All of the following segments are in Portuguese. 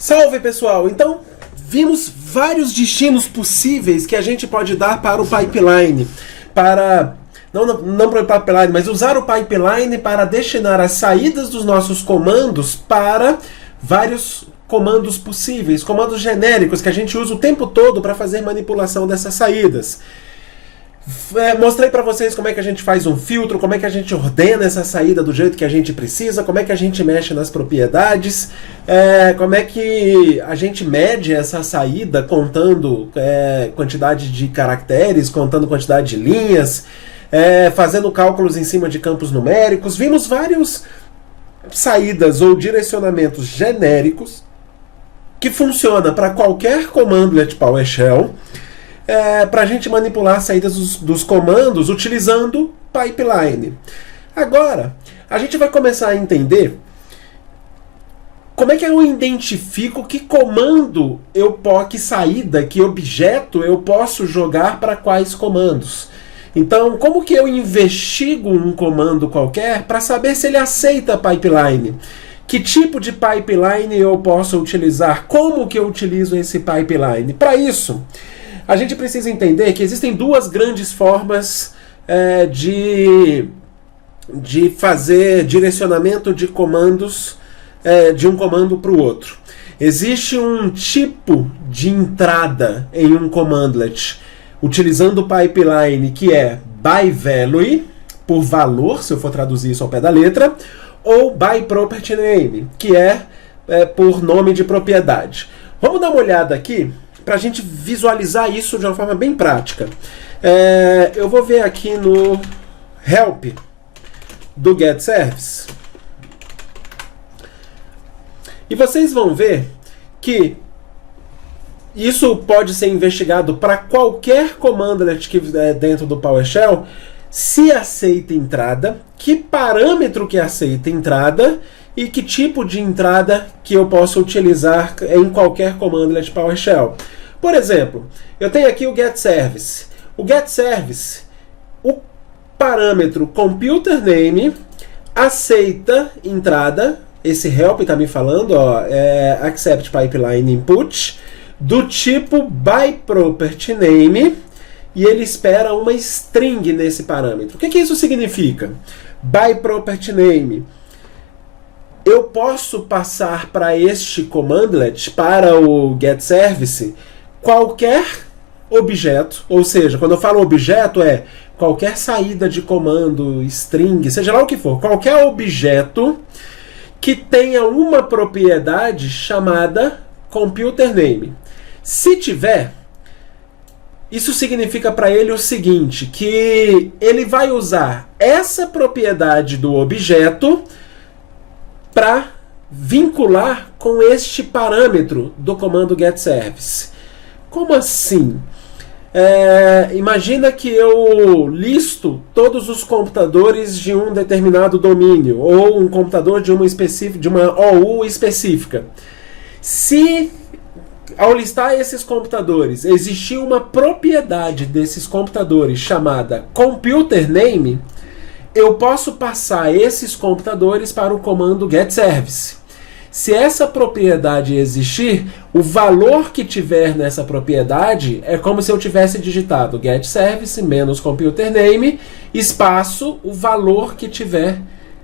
Salve, pessoal! Então, vimos vários destinos possíveis que a gente pode dar para o pipeline, não para o pipeline, mas usar o pipeline para destinar as saídas dos nossos comandos para vários comandos possíveis, comandos genéricos que a gente usa o tempo todo para fazer manipulação dessas saídas. Mostrei para vocês como é que a gente faz um filtro, como é que a gente ordena essa saída do jeito que a gente precisa, como é que a gente mexe nas propriedades, como é que a gente mede essa saída contando quantidade de caracteres, contando quantidade de linhas, fazendo cálculos em cima de campos numéricos. Vimos várias saídas ou direcionamentos genéricos que funcionam para qualquer commandlet PowerShell, para a gente manipular as saídas dos comandos utilizando pipeline. Agora, a gente vai começar a entender como é que eu identifico que comando que saída, que objeto eu posso jogar para quais comandos. Então, como que eu investigo um comando qualquer para saber se ele aceita pipeline? Que tipo de pipeline eu posso utilizar? Como que eu utilizo esse pipeline? Para isso, a gente precisa entender que existem duas grandes formas de fazer direcionamento de comandos de um comando para o outro. Existe um tipo de entrada em um commandlet utilizando o pipeline que é by value, por valor, se eu for traduzir isso ao pé da letra, ou by property name, que é por nome de propriedade. Vamos dar uma olhada aqui para a gente visualizar isso de uma forma bem prática. Eu vou ver aqui no help do getService. E vocês vão ver que isso pode ser investigado para qualquer commandlet que dentro do PowerShell, se aceita entrada, que parâmetro que aceita entrada e que tipo de entrada que eu posso utilizar em qualquer commandlet PowerShell. Por exemplo, eu tenho aqui o getService. O getService, o parâmetro computerName aceita entrada, esse help está me falando, accept pipeline input, do tipo byPropertyName, e ele espera uma string nesse parâmetro. O que isso significa? ByPropertyName. Eu posso passar para este commandlet, para o getService, qualquer objeto, ou seja, quando eu falo objeto, qualquer saída de comando, string, seja lá o que for, qualquer objeto que tenha uma propriedade chamada computerName. Se tiver, isso significa para ele o seguinte, que ele vai usar essa propriedade do objeto para vincular com este parâmetro do comando getService. Como assim? Imagina que eu listo todos os computadores de um determinado domínio, ou um computador de uma OU específica. Se ao listar esses computadores existir uma propriedade desses computadores chamada computerName, eu posso passar esses computadores para o comando getService. Se essa propriedade existir, o valor que tiver nessa propriedade é como se eu tivesse digitado getService menos computerName, espaço, o valor que tiver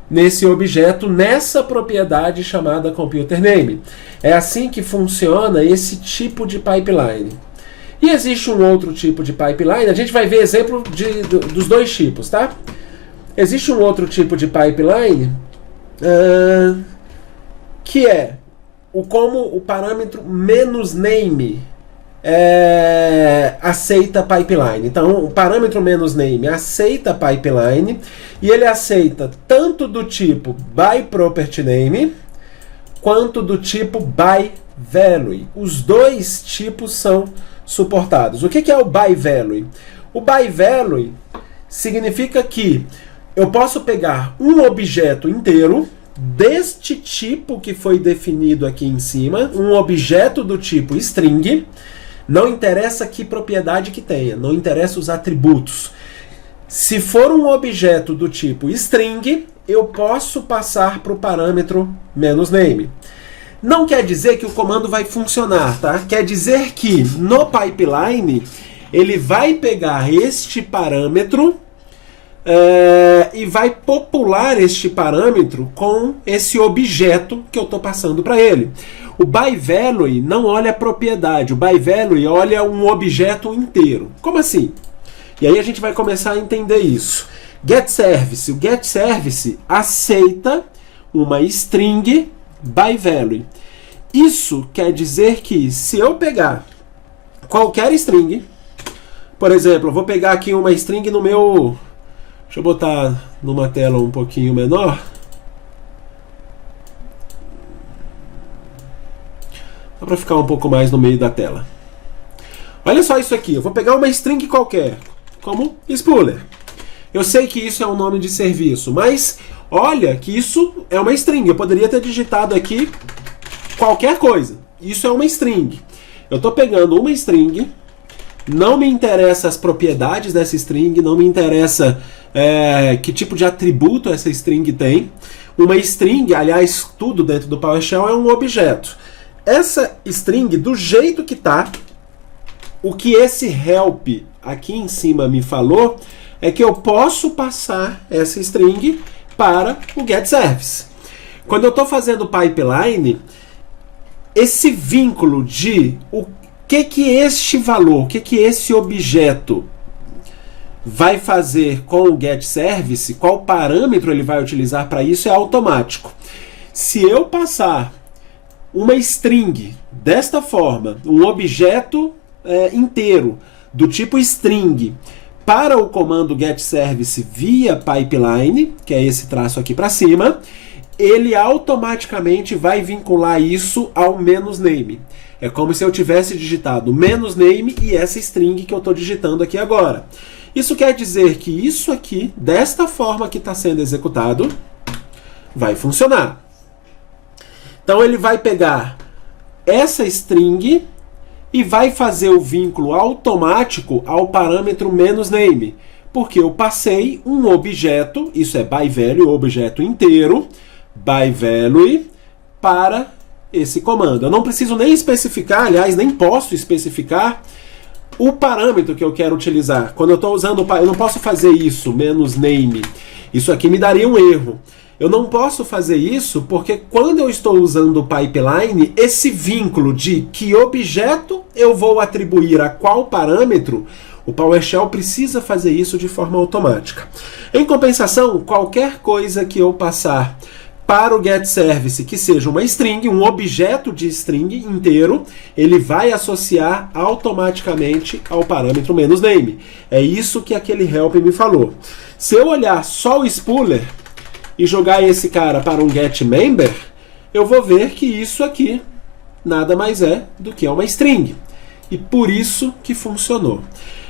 nesse objeto, nessa propriedade chamada computerName. É assim que funciona esse tipo de pipeline. E existe um outro tipo de pipeline, a gente vai ver exemplo dos dois tipos, tá? Existe um outro tipo de pipeline que como o parâmetro menos name aceita pipeline. Então, o parâmetro menos name aceita pipeline e ele aceita tanto do tipo byPropertyName quanto do tipo byValue. Os dois tipos são suportados. O que é o byValue? O byValue significa que eu posso pegar um objeto inteiro deste tipo que foi definido aqui em cima, um objeto do tipo string, não interessa que propriedade que tenha, não interessa os atributos. Se for um objeto do tipo string, eu posso passar para o parâmetro menos name. Não quer dizer que o comando vai funcionar, tá? Quer dizer que no pipeline ele vai pegar este parâmetro e vai popular este parâmetro com esse objeto que eu estou passando para ele. O byValue não olha a propriedade, o byValue olha um objeto inteiro. Como assim? E aí a gente vai começar a entender isso. GetService. O GetService aceita uma string byValue. Isso quer dizer que se eu pegar qualquer string, por exemplo, eu vou pegar aqui uma string no meu... Deixa eu botar numa tela um pouquinho menor. Dá para ficar um pouco mais no meio da tela. Olha só isso aqui. Eu vou pegar uma string qualquer, como Spooler. Eu sei que isso é um nome de serviço, mas olha que isso é uma string. Eu poderia ter digitado aqui qualquer coisa. Isso é uma string. Eu estou pegando uma string, não me interessa as propriedades dessa string, não me interessa que tipo de atributo essa string tem. Uma string, aliás, tudo dentro do PowerShell é um objeto. Essa string, do jeito que está, o que esse help aqui em cima me falou é que eu posso passar essa string para o GetService. Quando eu estou fazendo pipeline, esse vínculo de o que este valor, o que esse objeto vai fazer com o GetService, qual parâmetro ele vai utilizar para isso, é automático. Se eu passar uma string desta forma, um objeto inteiro do tipo string, para o comando GetService via pipeline, que é esse traço aqui para cima, ele automaticamente vai vincular isso ao "-name". É como se eu tivesse digitado "-name" e essa string que eu estou digitando aqui agora. Isso quer dizer que isso aqui, desta forma que está sendo executado, vai funcionar. Então ele vai pegar essa string e vai fazer o vínculo automático ao parâmetro "-name", porque eu passei um objeto, isso é byValue, objeto inteiro, byValue, para esse comando. Eu não preciso nem especificar, aliás, nem posso especificar o parâmetro que eu quero utilizar. Quando eu estou usando, eu não posso fazer isso, "-name". Isso aqui me daria um erro. Eu não posso fazer isso porque quando eu estou usando o pipeline, esse vínculo de que objeto eu vou atribuir a qual parâmetro, o PowerShell precisa fazer isso de forma automática. Em compensação, qualquer coisa que eu passar para o GetService que seja uma string, um objeto de string inteiro, ele vai associar automaticamente ao parâmetro "-name". É isso que aquele help me falou. Se eu olhar só o Spooler e jogar esse cara para um getMember, eu vou ver que isso aqui nada mais é do que uma string. E por isso que funcionou.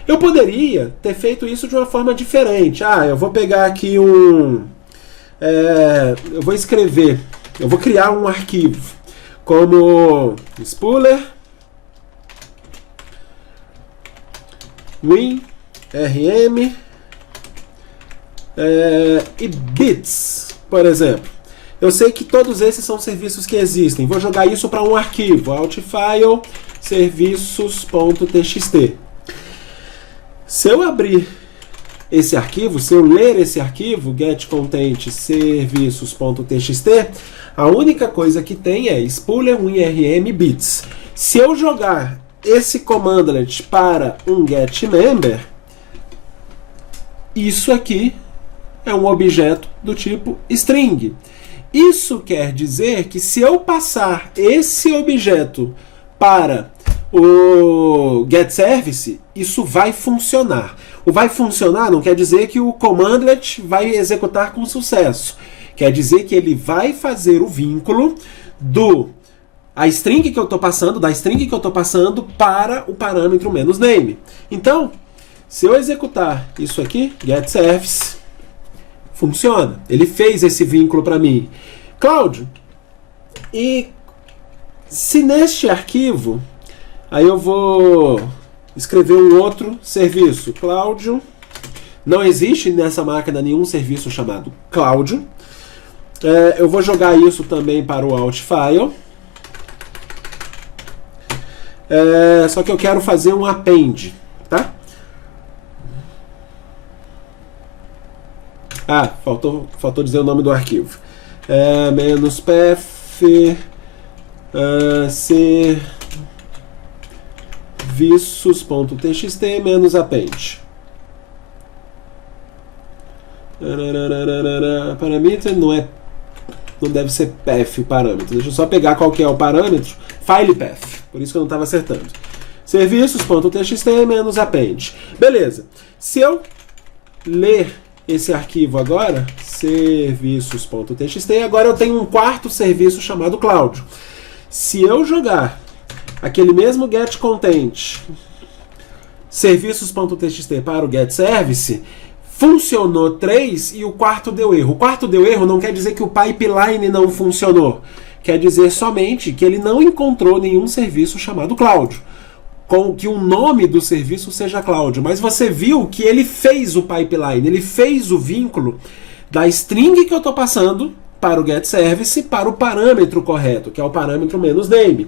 Eu poderia ter feito isso de uma forma diferente. Eu vou pegar aqui eu vou criar um arquivo como Spooler WinRM e Bits, por exemplo. Eu sei que todos esses são serviços que existem. Vou jogar isso para um arquivo, Outfile serviços.txt. Se eu abrir esse arquivo, se eu ler esse arquivo, getContent serviços.txt, a única coisa que tem é Spooler WinRM Bits. Se eu jogar esse commandlet para um getMember, isso aqui é um objeto do tipo string. Isso quer dizer que se eu passar esse objeto para o GetService, isso vai funcionar. O vai funcionar não quer dizer que o commandlet vai executar com sucesso. Quer dizer que ele vai fazer o vínculo da string que eu estou passando para o parâmetro "-name". Então, se eu executar isso aqui, GetService, funciona. Ele fez esse vínculo para mim. Cláudio, e se neste arquivo, aí eu vou escrever um outro serviço, Cláudio, não existe nessa máquina nenhum serviço chamado Cláudio, eu vou jogar isso também para o Outfile, Só que eu quero fazer um append, tá? Ah, faltou dizer o nome do arquivo. Menos path serviços.txt menos append. Parameter não deve ser path o parâmetro. Deixa eu só pegar qual que é o parâmetro. File path, por isso que eu não estava acertando. Serviços.txt menos append. Beleza. Se eu ler esse arquivo agora, serviços.txt, agora eu tenho um quarto serviço chamado Cláudio. Se eu jogar aquele mesmo getContent serviços.txt para o getService, funcionou 3 e o quarto deu erro. O quarto deu erro não quer dizer que o pipeline não funcionou. Quer dizer somente que ele não encontrou nenhum serviço chamado Cláudio, com que o nome do serviço seja Cláudio. Mas você viu que ele fez o pipeline, ele fez o vínculo da string que eu estou passando para o getService para o parâmetro correto, que é o parâmetro -name.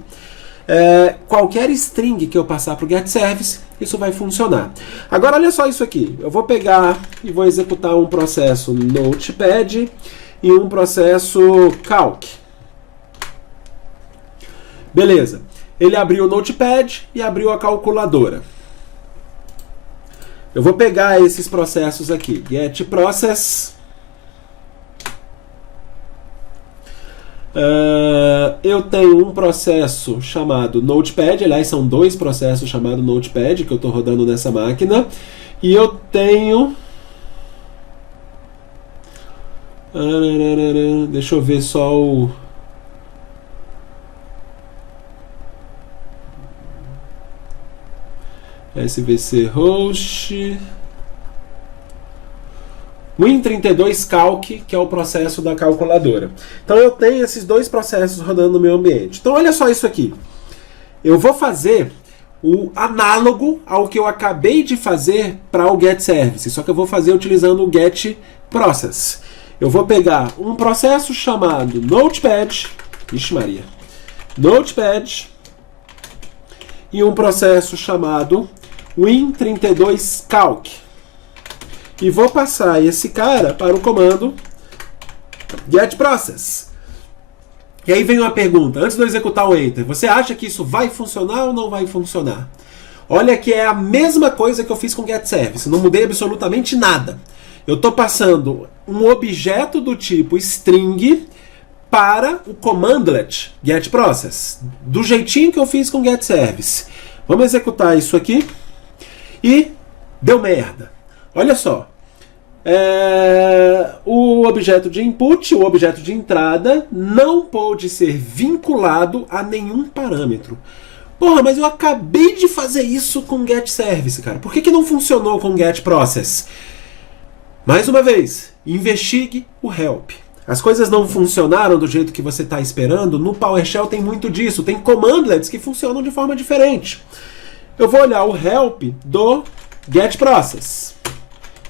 Qualquer string que eu passar para o getService, isso vai funcionar. Agora olha só isso aqui. Eu vou pegar e vou executar um processo Notepad e um processo Calc. Beleza. Ele abriu o Notepad e abriu a calculadora. Eu vou pegar esses processos aqui. getProcess. Eu tenho um processo chamado Notepad, aliás, são 2 processos chamados Notepad que eu estou rodando nessa máquina, e eu tenho. Deixa eu ver só o. SVC host. Win32Calc, que é o processo da calculadora. Então eu tenho esses 2 processos rodando no meu ambiente. Então olha só isso aqui. Eu vou fazer o análogo ao que eu acabei de fazer para o getService, só que eu vou fazer utilizando o getProcess. Eu vou pegar um processo chamado Notepad, ixi Maria, Notepad, e um processo chamado Win32Calc. E vou passar esse cara para o comando getProcess. E aí vem uma pergunta, antes de eu executar o Enter, você acha que isso vai funcionar ou não vai funcionar? Olha que é a mesma coisa que eu fiz com getService, não mudei absolutamente nada. Eu estou passando um objeto do tipo string para o commandlet getProcess, do jeitinho que eu fiz com getService. Vamos executar isso aqui e deu merda. Olha só, o objeto de input, o objeto de entrada, não pode ser vinculado a nenhum parâmetro. Porra, mas eu acabei de fazer isso com getService, cara. Por que não funcionou com getProcess? Mais uma vez, investigue o help. As coisas não funcionaram do jeito que você está esperando. No PowerShell tem muito disso. Tem commandlets que funcionam de forma diferente. Eu vou olhar o help do getProcess.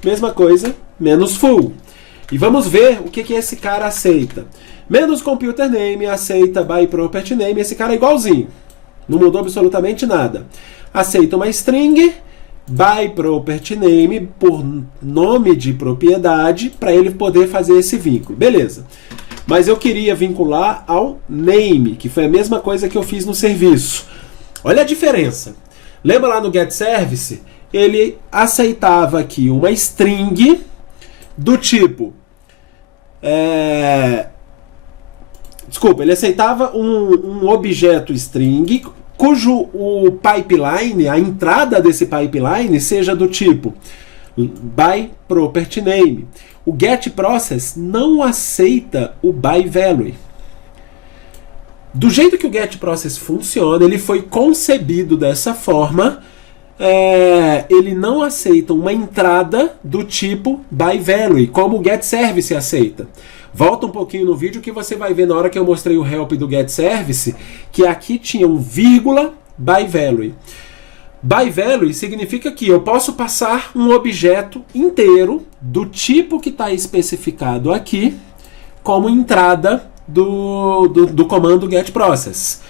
Mesma coisa, menos full. E vamos ver o que esse cara aceita. Menos computer name aceita by property name. Esse cara é igualzinho. Não mudou absolutamente nada. Aceita uma string by property name por nome de propriedade para ele poder fazer esse vínculo. Beleza. Mas eu queria vincular ao name, que foi a mesma coisa que eu fiz no serviço. Olha a diferença. Lembra lá no getService? Ele aceitava aqui uma string do tipo... Desculpa, ele aceitava um objeto string cujo o pipeline, a entrada desse pipeline, seja do tipo by property name. O getProcess não aceita o by value. Do jeito que o getProcess funciona, ele foi concebido dessa forma. Ele não aceita uma entrada do tipo by value, como o getService aceita. Volta um pouquinho no vídeo que você vai ver na hora que eu mostrei o help do getService, que aqui tinha um vírgula by value. By value significa que eu posso passar um objeto inteiro do tipo que está especificado aqui como entrada do comando getProcess.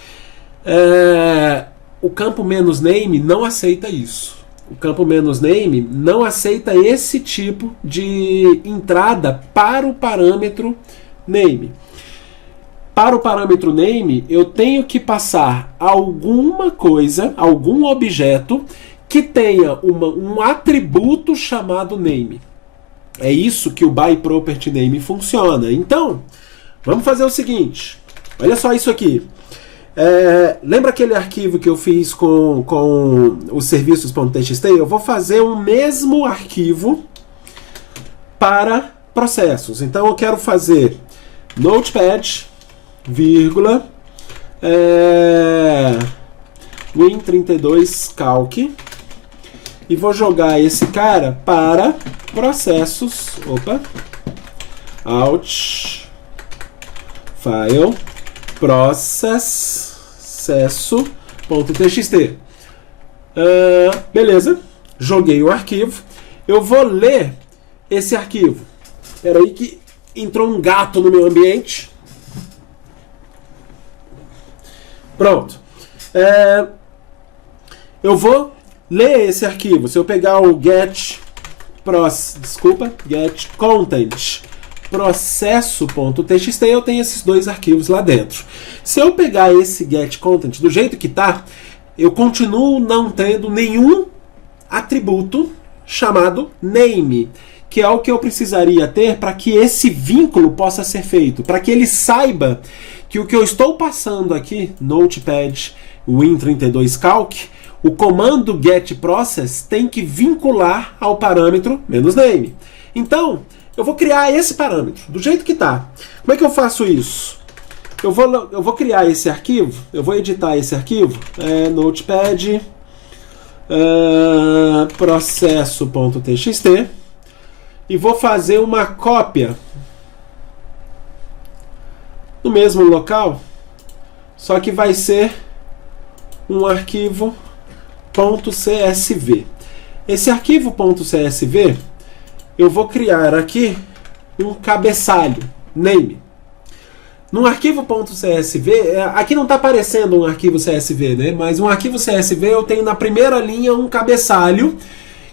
o campo "-name" não aceita isso. O campo "-name" não aceita esse tipo de entrada para o parâmetro name. Para o parâmetro name, eu tenho que passar alguma coisa, algum objeto que tenha um atributo chamado name. É isso que o ByProperty name funciona. Então, vamos fazer o seguinte. Olha só isso aqui. Lembra aquele arquivo que eu fiz com os serviços.txt? Eu vou fazer o mesmo arquivo para processos. Então eu quero fazer Notepad, vírgula, Win32 Calc, e vou jogar esse cara para processos. Opa! Alt, File, processo.txt. Beleza, joguei o arquivo. Eu vou ler esse arquivo. Espera aí que entrou um gato no meu ambiente. Pronto. Eu vou ler esse arquivo. Se eu pegar o get content processo.txt, eu tenho esses dois arquivos lá dentro. Se eu pegar esse get content do jeito que está, eu continuo não tendo nenhum atributo chamado name, que é o que eu precisaria ter para que esse vínculo possa ser feito, para que ele saiba que o que eu estou passando aqui, Notepad Win32 Calc, o comando getProcess tem que vincular ao parâmetro "-name. Então, eu vou criar esse parâmetro, do jeito que está. Como é que eu faço isso? Eu vou criar esse arquivo, eu vou editar esse arquivo, Notepad processo.txt, e vou fazer uma cópia no mesmo local, só que vai ser um arquivo .csv. Esse arquivo .csv, eu vou criar aqui um cabeçalho, name. No arquivo .csv, aqui não está aparecendo um arquivo CSV, né? Mas um arquivo CSV eu tenho na primeira linha um cabeçalho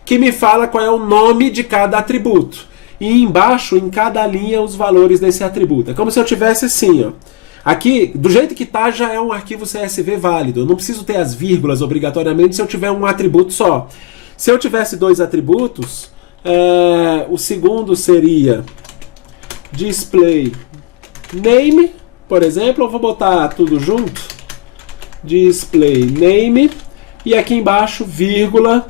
que me fala qual é o nome de cada atributo. E embaixo, em cada linha, os valores desse atributo. É como se eu tivesse assim, ó. Aqui, do jeito que está, já é um arquivo CSV válido. Eu não preciso ter as vírgulas obrigatoriamente se eu tiver um atributo só. Se eu tivesse dois atributos, o segundo seria display name, por exemplo. Eu vou botar tudo junto, display name, e aqui embaixo, vírgula,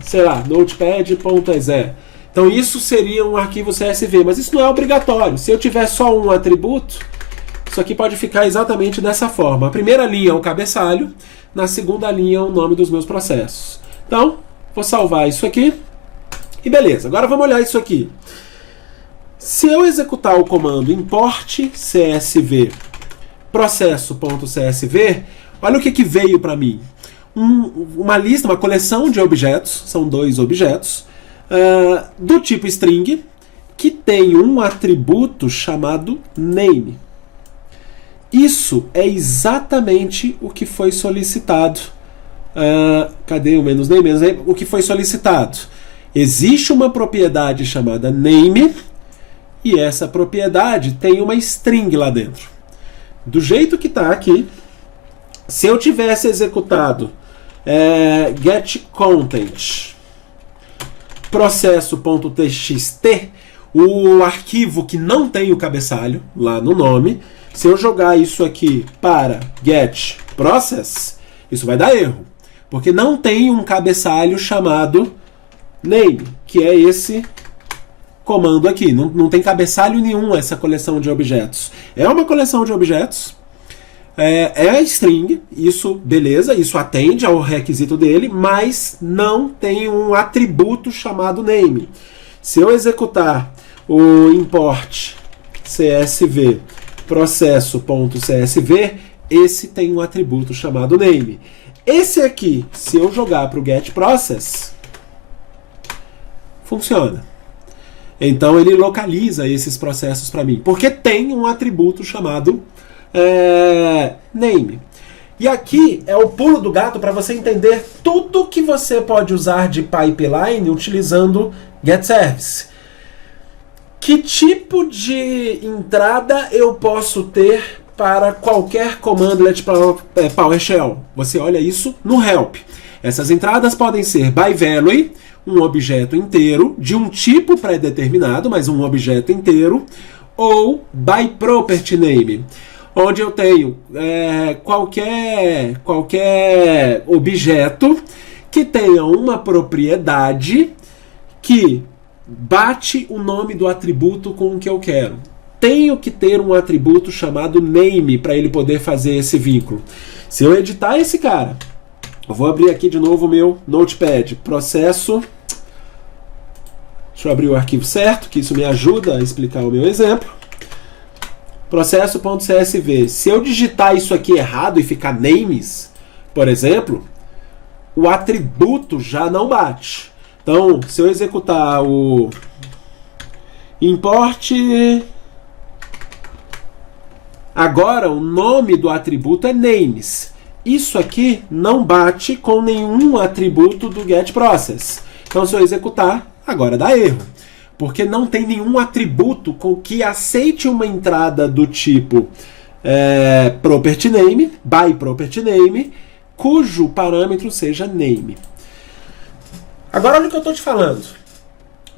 sei lá, notepad.exe. Então isso seria um arquivo CSV, mas isso não é obrigatório. Se eu tiver só um atributo, isso aqui pode ficar exatamente dessa forma. A primeira linha é o cabeçalho, na segunda linha é o nome dos meus processos. Então, vou salvar isso aqui, e beleza. Agora vamos olhar isso aqui. Se eu executar o comando import csv processo.csv, olha o que veio para mim. Uma lista, uma coleção de objetos, são dois objetos, do tipo string, que tem um atributo chamado name. Isso é exatamente o que foi solicitado. Cadê o "-name"? O que foi solicitado. Existe uma propriedade chamada name, e essa propriedade tem uma string lá dentro. Do jeito que está aqui, se eu tivesse executado getContent processo.txt, o arquivo que não tem o cabeçalho lá no nome, se eu jogar isso aqui para getProcess, isso vai dar erro, porque não tem um cabeçalho chamado name, que é esse comando aqui. Não tem cabeçalho nenhum essa coleção de objetos. É uma coleção de objetos, é a string, isso, beleza, isso atende ao requisito dele, mas não tem um atributo chamado name. Se eu executar o import csv processo.csv, esse tem um atributo chamado name. Esse aqui, se eu jogar para o getProcess, funciona. Então ele localiza esses processos para mim, porque tem um atributo chamado name. E aqui é o pulo do gato para você entender tudo que você pode usar de pipeline utilizando getService. Que tipo de entrada eu posso ter para qualquer commandlet PowerShell? Você olha isso no help. Essas entradas podem ser byValue, um objeto inteiro, de um tipo pré-determinado, mas um objeto inteiro, ou byPropertyName, onde eu tenho qualquer objeto que tenha uma propriedade que bate o nome do atributo com o que eu quero. Tenho que ter um atributo chamado name para ele poder fazer esse vínculo. Se eu editar esse cara, eu vou abrir aqui de novo o meu Notepad, processo. Deixa eu abrir o arquivo certo, que isso me ajuda a explicar o meu exemplo. Processo.csv. Se eu digitar isso aqui errado e ficar names, por exemplo, o atributo já não bate. Então, se eu executar o import, agora o nome do atributo é names. Isso aqui não bate com nenhum atributo do getProcess. Então, se eu executar, agora dá erro. Porque não tem nenhum atributo com que aceite uma entrada do tipo property name, by property name, cujo parâmetro seja name. Agora olha o que eu estou te falando.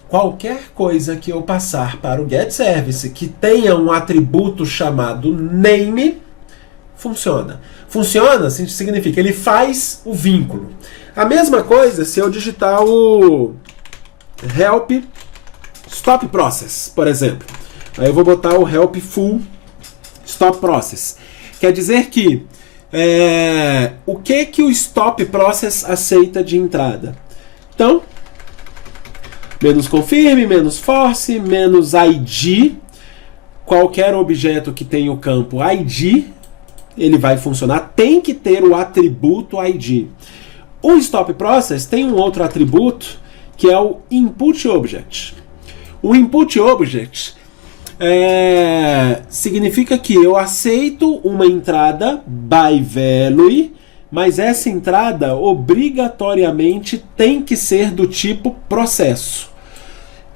Qualquer coisa que eu passar para o getService que tenha um atributo chamado name, funciona. Funciona significa ele faz o vínculo. A mesma coisa se eu digitar o help stop process, por exemplo. Aí eu vou botar o help full stop process. Quer dizer que o que o stop process aceita de entrada? Então, menos confirm, menos force, menos id. Qualquer objeto que tenha o campo id, ele vai funcionar. Tem que ter o atributo id. O stop process tem um outro atributo que é o input object. O input object significa que eu aceito uma entrada by value, mas essa entrada obrigatoriamente tem que ser do tipo processo.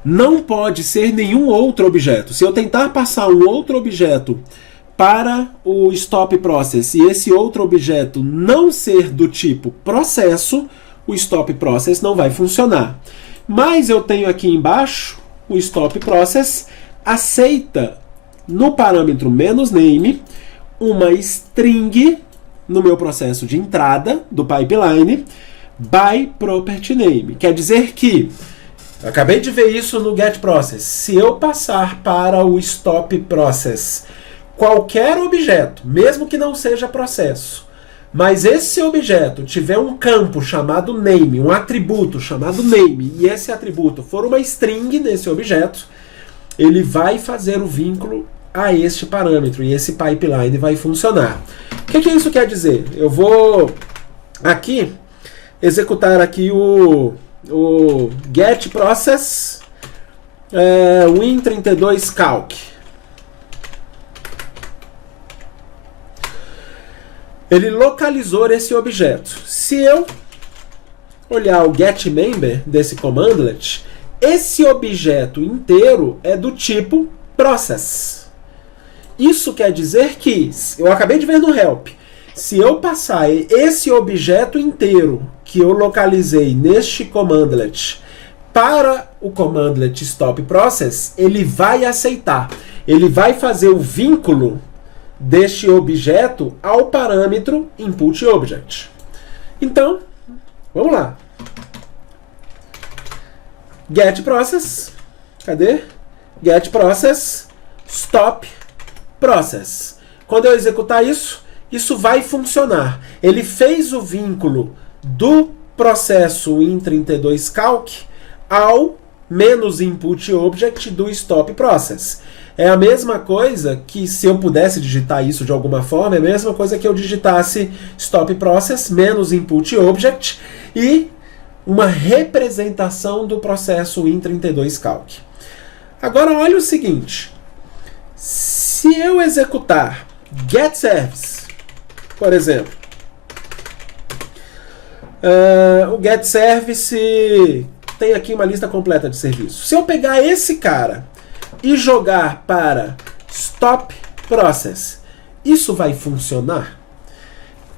Não pode ser nenhum outro objeto. Se eu tentar passar um outro objeto para o stop process e esse outro objeto não ser do tipo processo, o stop process não vai funcionar. Mas eu tenho aqui embaixo o stop process aceita no parâmetro "-name uma string no meu processo de entrada do pipeline by property name. Quer dizer que eu acabei de ver isso no getProcess. Se eu passar para o stop process qualquer objeto, mesmo que não seja processo, mas esse objeto tiver um campo chamado name, um atributo chamado name, e esse atributo for uma string nesse objeto, ele vai fazer o vínculo a este parâmetro, e esse pipeline vai funcionar. O que isso quer dizer? Eu vou aqui executar aqui o getProcess win32calc. Ele localizou esse objeto. Se eu olhar o getMember desse commandlet, esse objeto inteiro é do tipo process. Isso quer dizer que, eu acabei de ver no help, se eu passar esse objeto inteiro que eu localizei neste commandlet para o commandlet stop process, ele vai aceitar. Ele vai fazer o vínculo deste objeto ao parâmetro input object. Então, vamos lá. getProcess, cadê? getProcess stop process. Quando eu executar isso, isso vai funcionar. Ele fez o vínculo do processo win32calc ao "-input object do stop process. É a mesma coisa que, se eu pudesse digitar isso de alguma forma, é a mesma coisa que eu digitasse stop process "-input object e uma representação do processo win32calc. Agora olha o seguinte, se eu executar getService, por exemplo, O getService tem aqui uma lista completa de serviços. Se eu pegar esse cara e jogar para stop process, isso vai funcionar?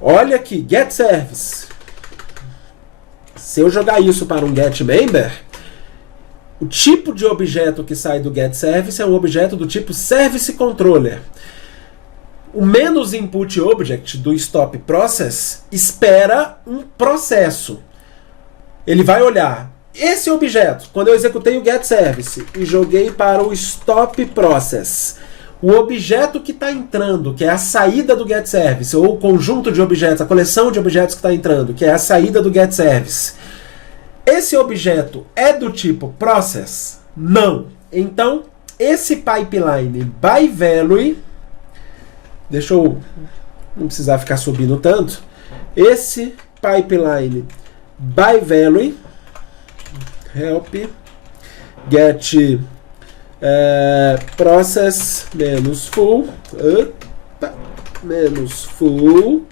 Olha aqui, getService. Se eu jogar isso para um getMember, o tipo de objeto que sai do getService é um objeto do tipo serviceController. O menos input object do stop process espera um processo. Ele vai olhar esse objeto. Quando eu executei o getService e joguei para o stop process, o objeto que está entrando, que é a saída do getService, ou o conjunto de objetos, a coleção de objetos que está entrando, que é a saída do getService, esse objeto é do tipo process? Não. Então, esse pipeline byValue, deixa eu não precisar ficar subindo tanto, esse pipeline byValue, help, get process menos full, menos full,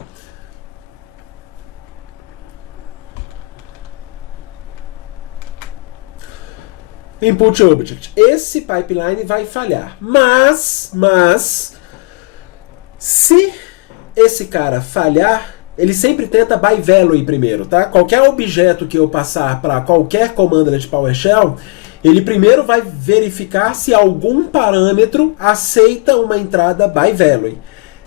input object. Esse pipeline vai falhar. Mas, se esse cara falhar, ele sempre tenta byValue primeiro, tá? Qualquer objeto que eu passar para qualquer comando de PowerShell, ele primeiro vai verificar se algum parâmetro aceita uma entrada byValue.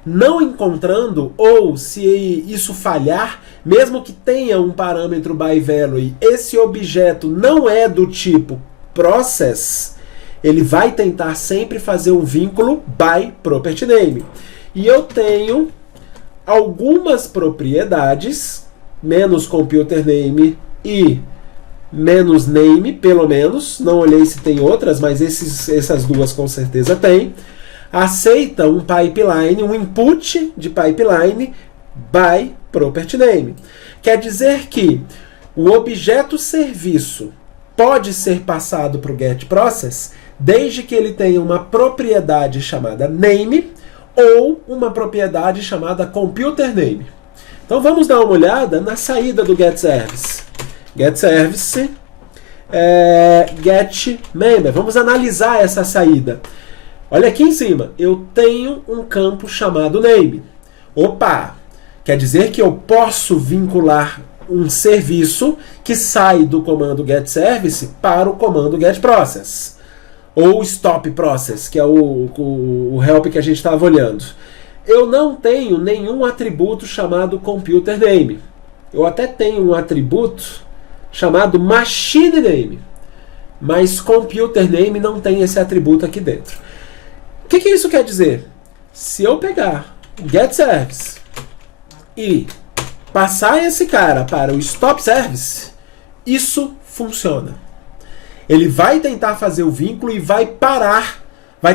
Não encontrando, ou se isso falhar, mesmo que tenha um parâmetro byValue, esse objeto não é do tipo process, ele vai tentar sempre fazer um vínculo byPropertyName. E eu tenho algumas propriedades, menos computerName e menos name, pelo menos. Não olhei se tem outras, mas essas duas com certeza tem. Aceita um pipeline, um input de pipeline byPropertyName. Quer dizer que o objeto serviço pode ser passado para o getProcess desde que ele tenha uma propriedade chamada name ou uma propriedade chamada computerName. Então vamos dar uma olhada na saída do getService. getService, getMember. Vamos analisar essa saída. Olha aqui em cima, eu tenho um campo chamado name. Opa! Quer dizer que eu posso vincular um serviço que sai do comando getService para o comando getProcess. Ou stop process, que é o help que a gente estava olhando. Eu não tenho nenhum atributo chamado computerName. Eu até tenho um atributo chamado machineName. Mas computerName não tem esse atributo aqui dentro. O que isso quer dizer? Se eu pegar o getService e passar esse cara para o stop service, isso funciona. Ele vai tentar fazer o vínculo e vai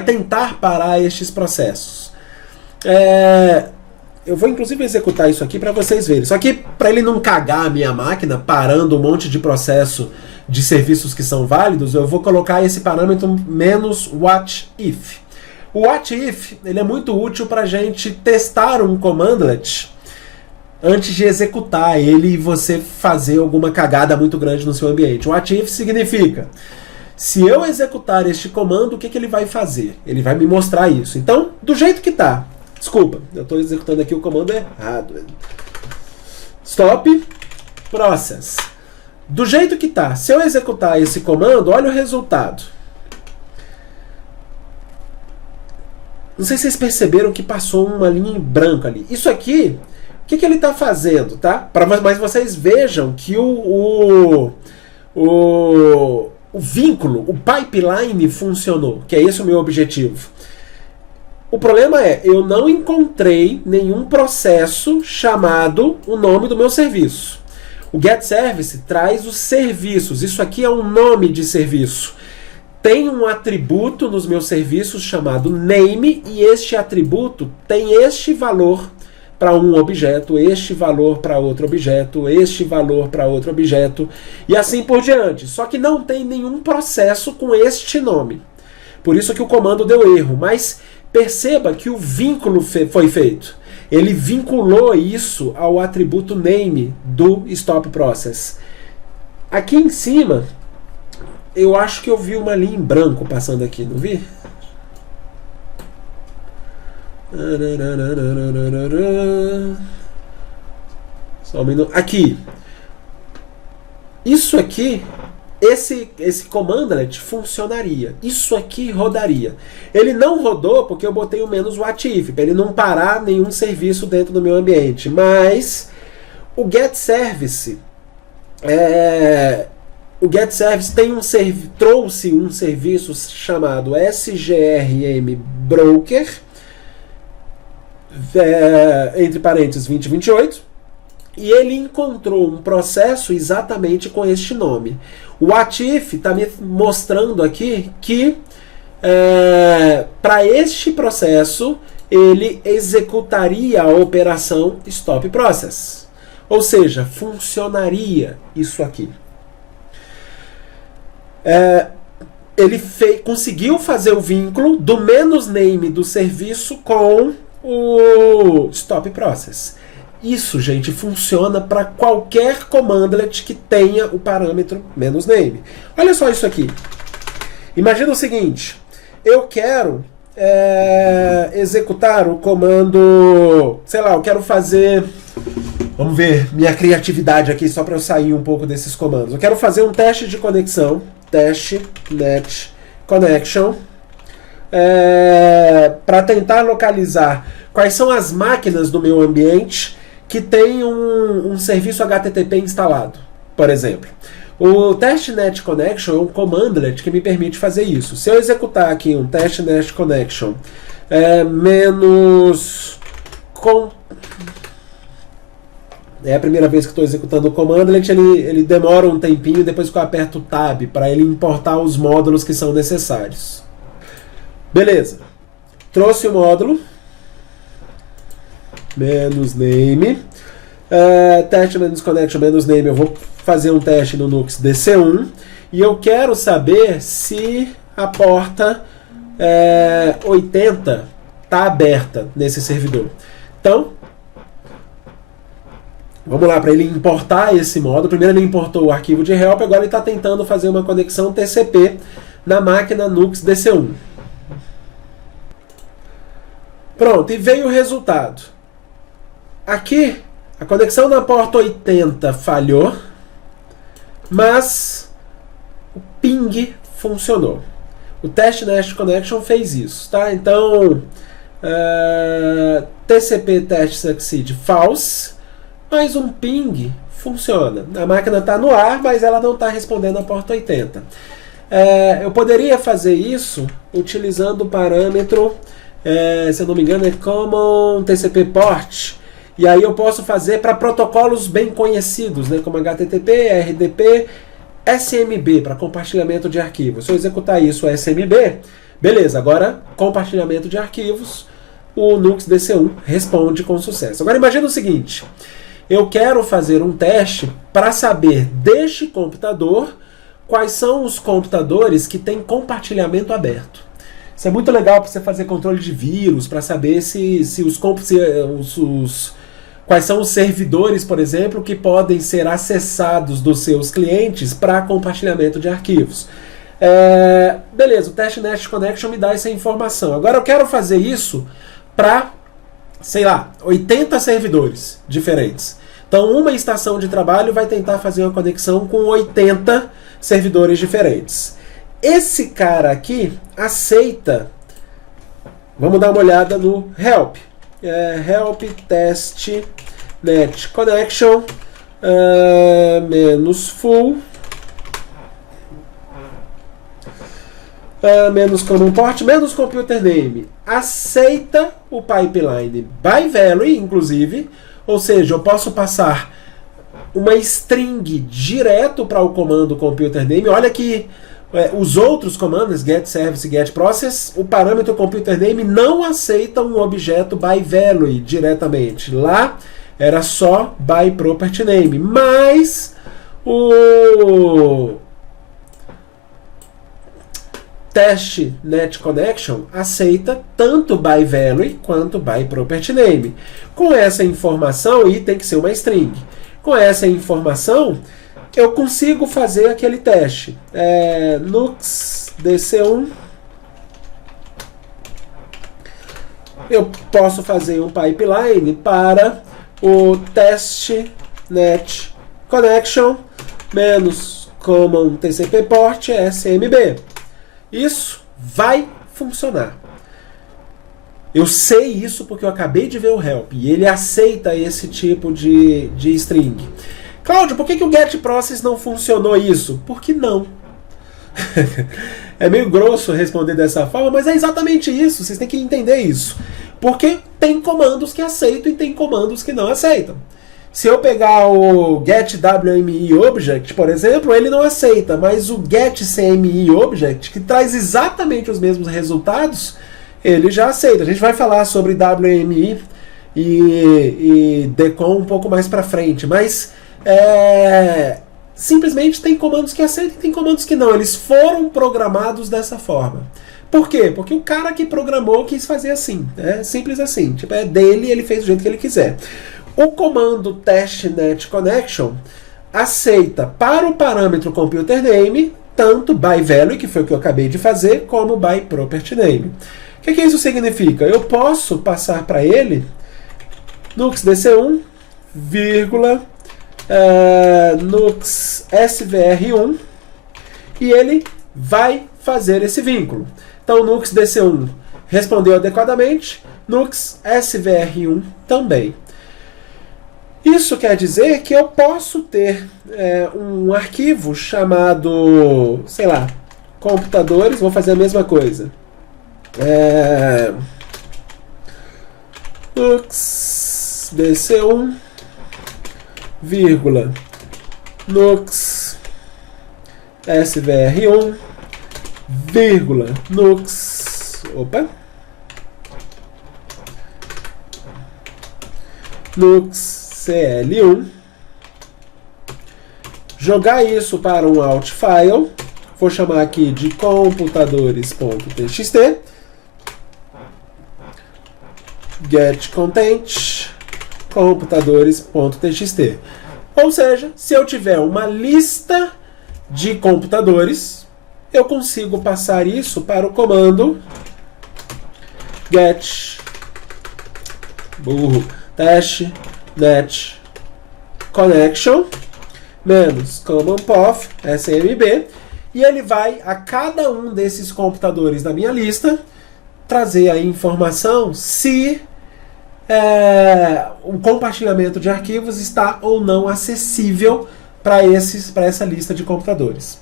tentar parar estes processos. Eu vou inclusive executar isso aqui para vocês verem. Só que para ele não cagar a minha máquina parando um monte de processo de serviços que são válidos, eu vou colocar esse parâmetro menos whatif. O whatif ele é muito útil para a gente testar um commandlet antes de executar ele e você fazer alguma cagada muito grande no seu ambiente. O whatif significa, se eu executar este comando, o que ele vai fazer? Ele vai me mostrar isso. Então, do jeito que está. Desculpa, eu estou executando aqui o comando errado. Stop process. Do jeito que está. Se eu executar esse comando, olha o resultado. Não sei se vocês perceberam que passou uma linha em branco ali. Isso aqui, o que ele está fazendo, tá? Mas vocês vejam que o vínculo, o pipeline funcionou, que é esse o meu objetivo. O problema é, eu não encontrei nenhum processo chamado o nome do meu serviço. O getService traz os serviços. Isso aqui é um nome de serviço. Tem um atributo nos meus serviços chamado name, e este atributo tem este valor para um objeto, este valor para outro objeto, este valor para outro objeto, e assim por diante. Só que não tem nenhum processo com este nome. Por isso que o comando deu erro, mas perceba que o vínculo foi feito. Ele vinculou isso ao atributo name do stop process. Aqui em cima, eu acho que eu vi uma linha em branco passando aqui, não vi? Só um minuto. Aqui. Isso aqui, esse commandlet funcionaria. Isso aqui rodaria. Ele não rodou porque eu botei o menos -what-if, para ele não parar nenhum serviço dentro do meu ambiente. Mas o getService trouxe um serviço chamado SGRM Broker, entre parênteses 2028, e ele encontrou um processo exatamente com este nome. O what-if está me mostrando aqui que para este processo ele executaria a operação stop process. Ou seja, funcionaria isso aqui. Ele conseguiu fazer o vínculo do menos name do serviço com o stop process. Isso, gente, funciona para qualquer commandlet que tenha o parâmetro menos name. Olha só isso aqui. Imagina o seguinte: eu quero executar o comando, sei lá, eu quero fazer, vamos ver minha criatividade aqui só para eu sair um pouco desses comandos. Eu quero fazer um teste de conexão, teste net connection, para tentar localizar quais são as máquinas do meu ambiente que tem um serviço HTTP instalado, por exemplo. O testnet connection é um commandlet que me permite fazer isso. Se eu executar aqui um testnet connection é a primeira vez que estou executando o commandlet, ele demora um tempinho depois que eu aperto o tab para ele importar os módulos que são necessários. Beleza. Trouxe o módulo menos name, teste menos connection menos name. Eu vou fazer um teste no Nux DC1 e eu quero saber se a porta 80 está aberta nesse servidor. Então, vamos lá, para ele importar esse módulo. Primeiro ele importou o arquivo de help, agora ele está tentando fazer uma conexão TCP na máquina Nux DC1. Pronto, e veio o resultado. Aqui, a conexão na porta 80 falhou, mas o ping funcionou. O testnet connection fez isso, tá? Então, TCP test succeed false, mas um ping funciona. A máquina está no ar, mas ela não está respondendo a porta 80. Eu poderia fazer isso utilizando o parâmetro, se eu não me engano, é Common TCP Port. E aí eu posso fazer para protocolos bem conhecidos, né, como HTTP, RDP, SMB, para compartilhamento de arquivos. Se eu executar isso, SMB, beleza, agora compartilhamento de arquivos, o Nux DC1 responde com sucesso. Agora imagina o seguinte: eu quero fazer um teste para saber deste computador quais são os computadores que têm compartilhamento aberto. Isso é muito legal para você fazer controle de vírus, para saber quais são os servidores, por exemplo, que podem ser acessados dos seus clientes para compartilhamento de arquivos. Beleza, o testnet connection me dá essa informação. Agora eu quero fazer isso para, sei lá, 80 servidores diferentes. Então uma estação de trabalho vai tentar fazer uma conexão com 80 servidores diferentes. Esse cara aqui aceita, vamos dar uma olhada no help. Help test net connection menos full menos common port menos computer name. Aceita o pipeline by value, inclusive, ou seja, eu posso passar uma string direto para o comando computer name. Olha que os outros comandos, get service e get process, o parâmetro computer name não aceita um objeto by value diretamente. Lá era só by property name. Mas testNet connection aceita tanto by value quanto by property name. Com essa informação, e tem que ser uma string, com essa informação eu consigo fazer aquele teste. Nux dc1, eu posso fazer um pipeline para o testNet connection menos common TCP port SMB. Isso vai funcionar. Eu sei isso porque eu acabei de ver o help e ele aceita esse tipo de string. Cláudio, por que o getProcess não funcionou isso? Por que não? É meio grosso responder dessa forma, mas é exatamente isso. Vocês têm que entender isso. Porque tem comandos que aceitam e tem comandos que não aceitam. Se eu pegar o getWMEObject, por exemplo, ele não aceita, mas o getCMEObject, que traz exatamente os mesmos resultados, ele já aceita. A gente vai falar sobre WME e DCOM um pouco mais para frente, mas simplesmente tem comandos que aceitam e tem comandos que não. Eles foram programados dessa forma. Por quê? Porque o cara que programou quis fazer assim. É simples assim. Tipo, é dele, ele fez do jeito que ele quiser. O comando testNet connection aceita para o parâmetro computer name tanto by value, que foi o que eu acabei de fazer, como by property name. O que isso significa? Eu posso passar para ele nux dc1, vírgula, nux svr1 e ele vai fazer esse vínculo. Então, nux dc1 respondeu adequadamente, nux svr1 também. Isso quer dizer que eu posso ter um arquivo chamado, sei lá, computadores, vou fazer a mesma coisa. Nux dc1, vírgula, nux svr1, vírgula, nux, nux cl1, jogar isso para um out file, vou chamar aqui de computadores.txt, get content computadores.txt. Ou seja, se eu tiver uma lista de computadores, eu consigo passar isso para o comando get testNet connection menos common path SMB e ele vai a cada um desses computadores da minha lista trazer a informação se o compartilhamento de arquivos está ou não acessível para essa lista de computadores.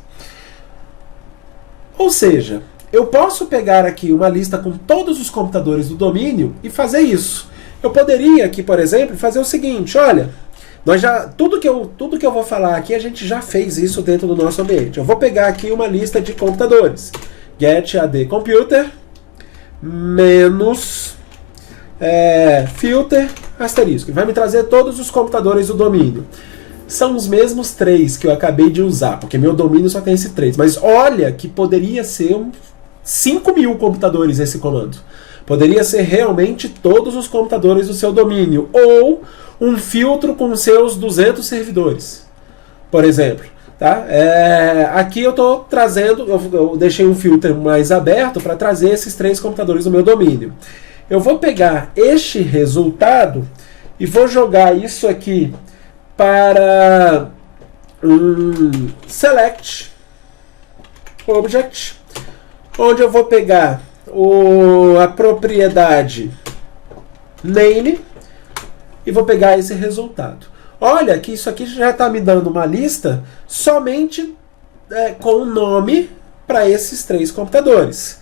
Ou seja, eu posso pegar aqui uma lista com todos os computadores do domínio e fazer isso. Eu poderia aqui, por exemplo, fazer o seguinte, olha, tudo que eu vou falar aqui, a gente já fez isso dentro do nosso ambiente. Eu vou pegar aqui uma lista de computadores. Get AD computer menos filter asterisco. Vai me trazer todos os computadores do domínio. São os mesmos 3 que eu acabei de usar, porque meu domínio só tem esse 3. Mas olha que poderia ser 5.000 computadores esse comando. Poderia ser realmente todos os computadores do seu domínio. Ou um filtro com seus 200 servidores, por exemplo. Tá? Aqui eu estou trazendo, eu deixei um filtro mais aberto para trazer esses 3 computadores do meu domínio. Eu vou pegar este resultado e vou jogar isso aqui para um select object, onde eu vou pegar a propriedade name e vou pegar esse resultado. Olha que isso aqui já está me dando uma lista somente com o nome para esses 3 computadores.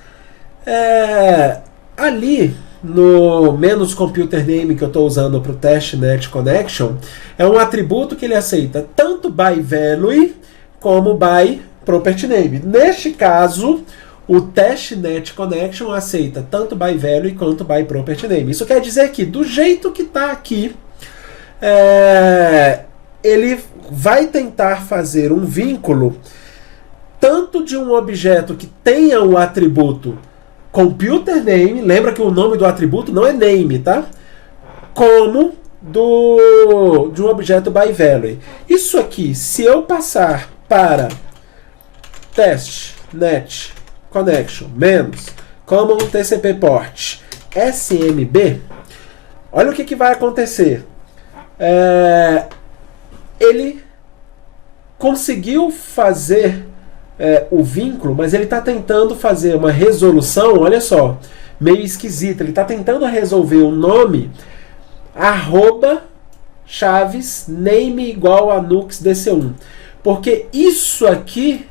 Ali no menos computer name que eu estou usando para o testNet connection, é um atributo que ele aceita tanto by value como by property name. Neste caso, o testNet connection aceita tanto by value quanto by property name. Isso quer dizer que, do jeito que está aqui, ele vai tentar fazer um vínculo tanto de um objeto que tenha o atributo computer name, lembra que o nome do atributo não é name, tá? Como de um objeto by value. Isso aqui, se eu passar para test net connection menos common TCP port SMB, olha o que vai acontecer. Ele conseguiu fazer o vínculo, mas ele está tentando fazer uma resolução, olha só, meio esquisita. Ele está tentando resolver o nome arroba chaves name igual a nux dc1. Porque isso aqui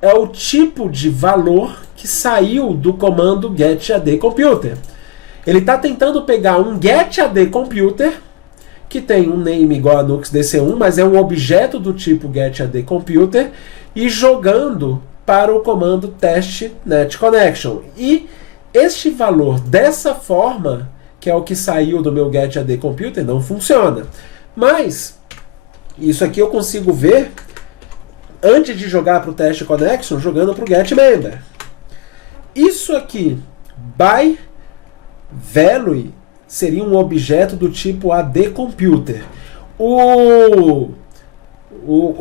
é o tipo de valor que saiu do comando getAdComputer. Ele está tentando pegar um getAdComputer que tem um name igual a nux dc1, mas é um objeto do tipo getAdComputer, e jogando para o comando test net connection. E este valor dessa forma, que é o que saiu do meu getAdComputer, não funciona. Mas isso aqui eu consigo ver antes de jogar para o test connection, jogando para o getMember. Isso aqui, by value, seria um objeto do tipo AdComputer. O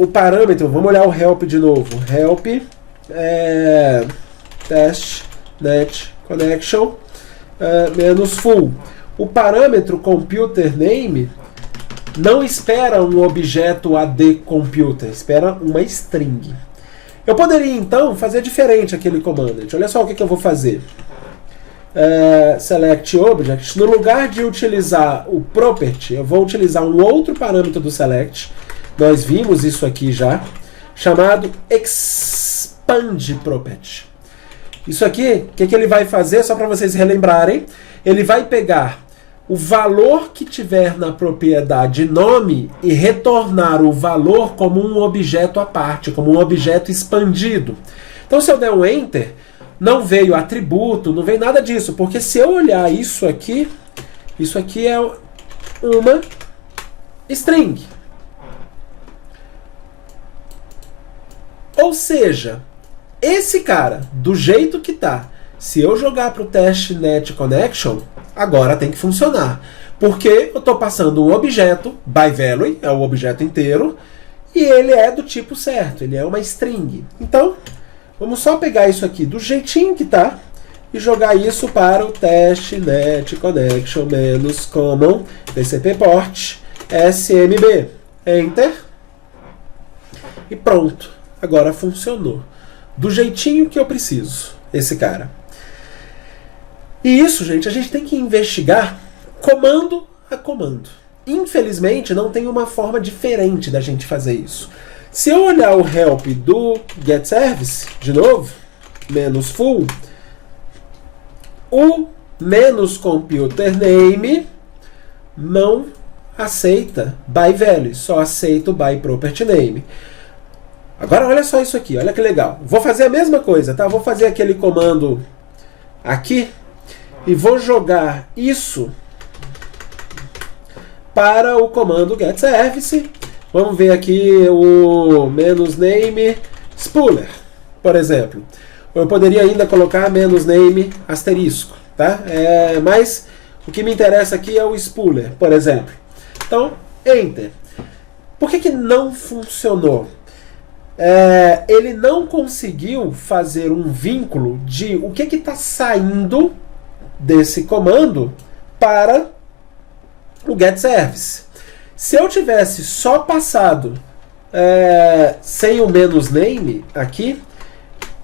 parâmetro, vamos olhar o help de novo. Help test net connection menos full. O parâmetro computer name não espera um objeto AdComputer, espera uma string. Eu poderia então fazer diferente aquele comando. Olha só o que eu vou fazer. Select object. No lugar de utilizar o property, eu vou utilizar um outro parâmetro do select. Nós vimos isso aqui já, chamado expand property. Isso aqui, o que ele vai fazer, só para vocês relembrarem, ele vai pegar o valor que tiver na propriedade nome e retornar o valor como um objeto à parte, como um objeto expandido. Então, se eu der um enter, não veio atributo, não veio nada disso, porque se eu olhar isso aqui é uma string. Ou seja, esse cara, do jeito que tá, se eu jogar para o test net connection, agora tem que funcionar. Porque eu estou passando um objeto, by value, é o objeto inteiro, e ele é do tipo certo, ele é uma string. Então, vamos só pegar isso aqui do jeitinho que tá e jogar isso para o test net connection menos common TCP port SMB. Enter. E pronto. Agora funcionou. Do jeitinho que eu preciso, esse cara. E isso, gente, a gente tem que investigar comando a comando. Infelizmente, não tem uma forma diferente da gente fazer isso. Se eu olhar o help do getService, de novo, menos full, o menos computer name não aceita by value, só aceita o by property name. Agora olha só isso aqui, olha que legal. Vou fazer a mesma coisa, tá? Vou fazer aquele comando aqui e vou jogar isso para o comando getService. Vamos ver aqui o menos name spooler, por exemplo. Eu poderia ainda colocar menos name asterisco, tá? Mas o que me interessa aqui é o spooler, por exemplo. Então, enter. Por que não funcionou? Ele não conseguiu fazer um vínculo de o que está saindo desse comando para o getService. Se eu tivesse só passado sem o menos name aqui,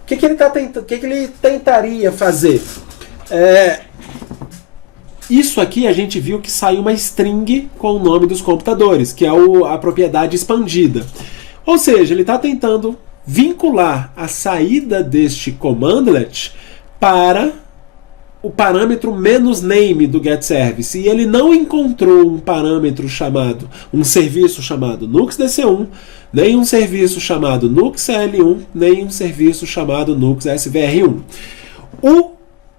o que ele tentaria fazer? Isso aqui a gente viu que saiu uma string com o nome dos computadores, que é a propriedade expandida. Ou seja, ele está tentando vincular a saída deste commandlet para o parâmetro menos name do getService. E ele não encontrou um parâmetro chamado, um serviço chamado nuxdc1, nem um serviço chamado nuxl1, nem um serviço chamado nuxsvr1. O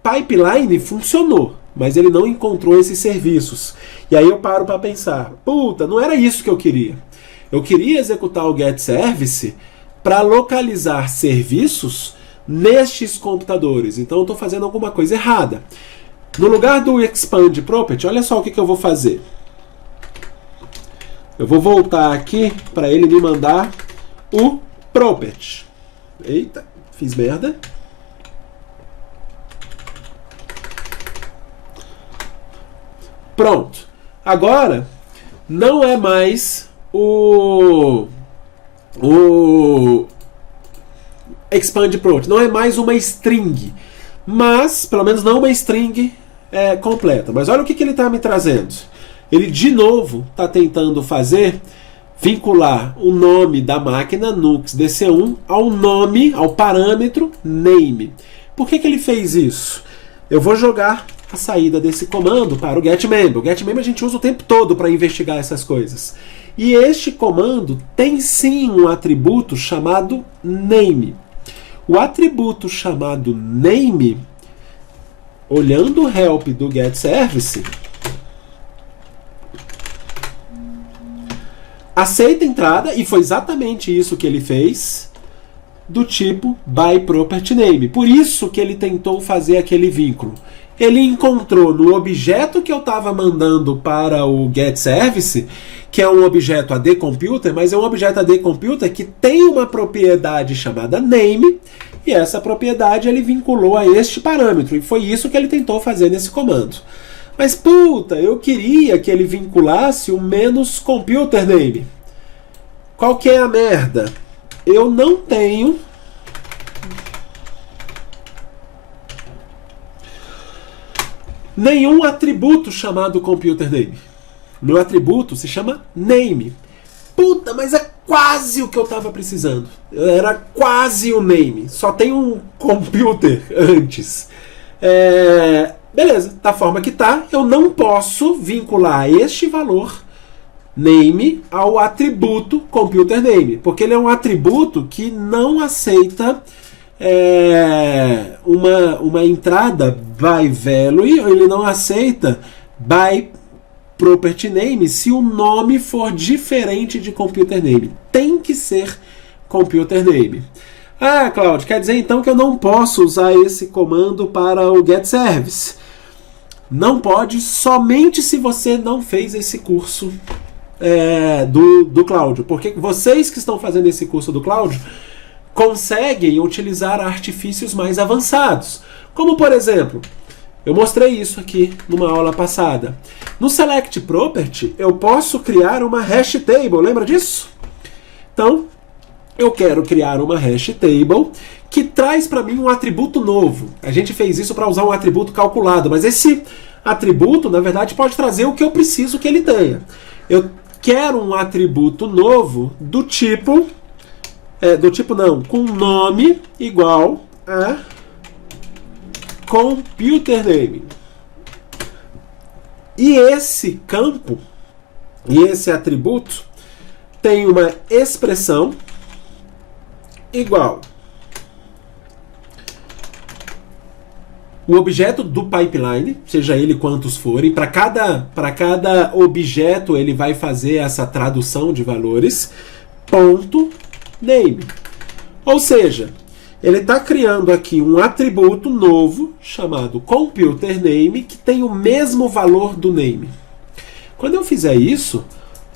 pipeline funcionou, mas ele não encontrou esses serviços. E aí eu paro para pensar, puta, não era isso que eu queria. Eu queria executar o getService para localizar serviços nestes computadores. Então eu estou fazendo alguma coisa errada. No lugar do expand property, olha só o que eu vou fazer. Eu vou voltar aqui para ele me mandar o property. Eita, fiz merda. Pronto. Agora, não é mais o expand property, não é mais uma string, mas, pelo menos não uma string completa. Mas olha o que ele está me trazendo. Ele, de novo, está tentando vincular o nome da máquina, Nux DC1, ao nome, ao parâmetro name. Por que ele fez isso? Eu vou jogar a saída desse comando para o getMember. O getMember a gente usa o tempo todo para investigar essas coisas. E este comando tem sim um atributo chamado name. O atributo chamado name, olhando o help do getService, aceita a entrada, e foi exatamente isso que ele fez, do tipo byPropertyName. Por isso que ele tentou fazer aquele vínculo. Ele encontrou no objeto que eu estava mandando para o getService, que é um objeto ADComputer, mas é um objeto ADComputer que tem uma propriedade chamada name, e essa propriedade ele vinculou a este parâmetro, e foi isso que ele tentou fazer nesse comando. Mas puta, eu queria que ele vinculasse o menos computer name. Qual que é a merda? Eu não tenho nenhum atributo chamado computer name. Meu atributo se chama name. Puta, mas é quase o que eu estava precisando. Era quase o name. Só tem um computer antes. Beleza, da forma que tá, eu não posso vincular este valor name ao atributo computer name, porque ele é um atributo que não aceita uma entrada by value, ele não aceita by property name se o nome for diferente de computer name. Tem que ser computer name. Ah, Cláudio, quer dizer então que eu não posso usar esse comando para o getService? Não pode, somente se você não fez esse curso do Cláudio. Porque vocês que estão fazendo esse curso do Cláudio conseguem utilizar artifícios mais avançados. Como, por exemplo, eu mostrei isso aqui numa aula passada. No Select Property, eu posso criar uma hash table. Lembra disso? Então, eu quero criar uma hash table que traz para mim um atributo novo. A gente fez isso para usar um atributo calculado, mas esse atributo, na verdade, pode trazer o que eu preciso que ele tenha. Eu quero um atributo novo do tipo com nome igual a computer name. E esse campo, e esse atributo, tem uma expressão igual o objeto do pipeline, seja ele quantos forem. Para cada objeto ele vai fazer essa tradução de valores, ponto name. Ou seja, ele está criando aqui um atributo novo chamado computer name que tem o mesmo valor do name. Quando eu fizer isso,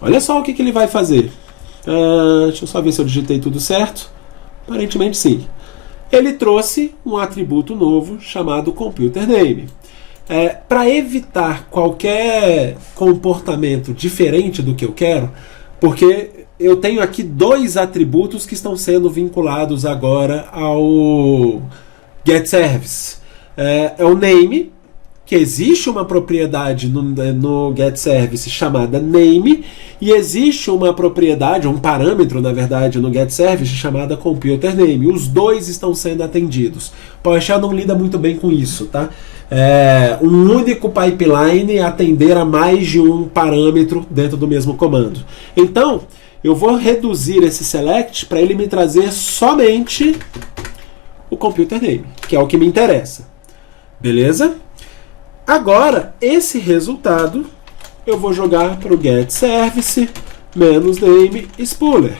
olha só o que ele vai fazer. Deixa eu só ver se eu digitei tudo certo. Aparentemente sim. Ele trouxe um atributo novo chamado computer name. Para evitar qualquer comportamento diferente do que eu quero, porque eu tenho aqui dois atributos que estão sendo vinculados agora ao getService. É o name, que existe uma propriedade no getService chamada name, e existe uma propriedade, um parâmetro, na verdade, no getService chamada computer name. Os dois estão sendo atendidos. PowerShell não lida muito bem com isso, tá? Um único pipeline atender a mais de um parâmetro dentro do mesmo comando. Então, eu vou reduzir esse select para ele me trazer somente o computer name, que é o que me interessa. Beleza? Agora, esse resultado eu vou jogar para o getService -name spooler.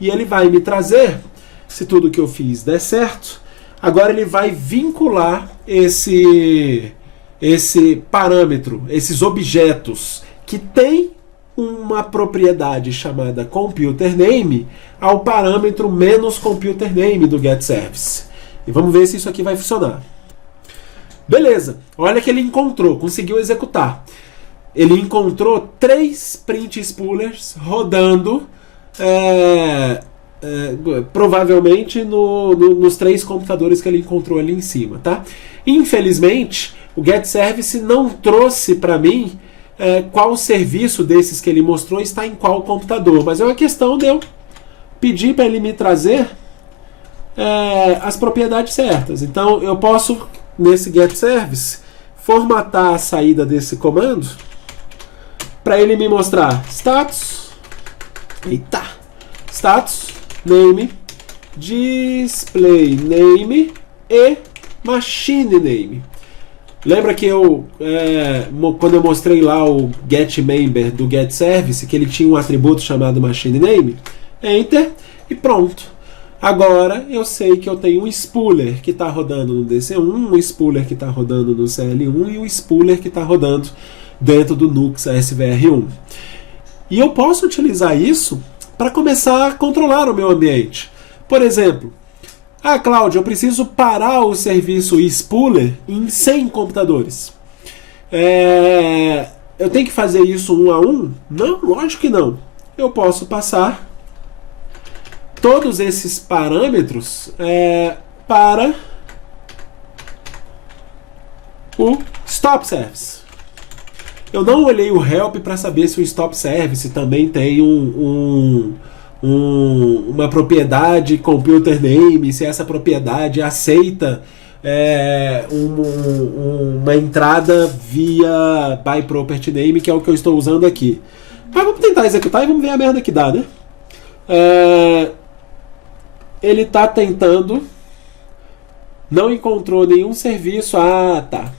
E ele vai me trazer, se tudo que eu fiz der certo, agora ele vai vincular esse parâmetro, esses objetos que tem uma propriedade chamada computerName ao parâmetro menos computerName do getService. E vamos ver se isso aqui vai funcionar. Beleza, olha que ele encontrou, conseguiu executar. Ele encontrou 3 print spoolers rodando provavelmente nos 3 computadores que ele encontrou ali em cima, tá? Infelizmente, o getService não trouxe para mim qual serviço desses que ele mostrou está em qual computador, mas é uma questão de eu pedir para ele me trazer as propriedades certas. Então eu posso, nesse getService, formatar a saída desse comando para ele me mostrar status name, display name e machine name. Lembra que quando eu mostrei lá o getMember do getService, que ele tinha um atributo chamado machine name? Enter e pronto. Agora eu sei que eu tenho um spooler que está rodando no DC1, um spooler que está rodando no CL1 e um spooler que está rodando dentro do Nux SVR1. E eu posso utilizar isso para começar a controlar o meu ambiente. Por exemplo, Cláudio, eu preciso parar o serviço spooler em 100 computadores. Eu tenho que fazer isso um a um? Não, lógico que não. Eu posso passar todos esses parâmetros para o stop service. Eu não olhei o help para saber se o stop service também tem uma propriedade computerName, se essa propriedade aceita uma entrada via byPropertyName, que é o que eu estou usando aqui. Mas vamos tentar executar e vamos ver a merda que dá, né? Ele está tentando, não encontrou nenhum serviço. Tá.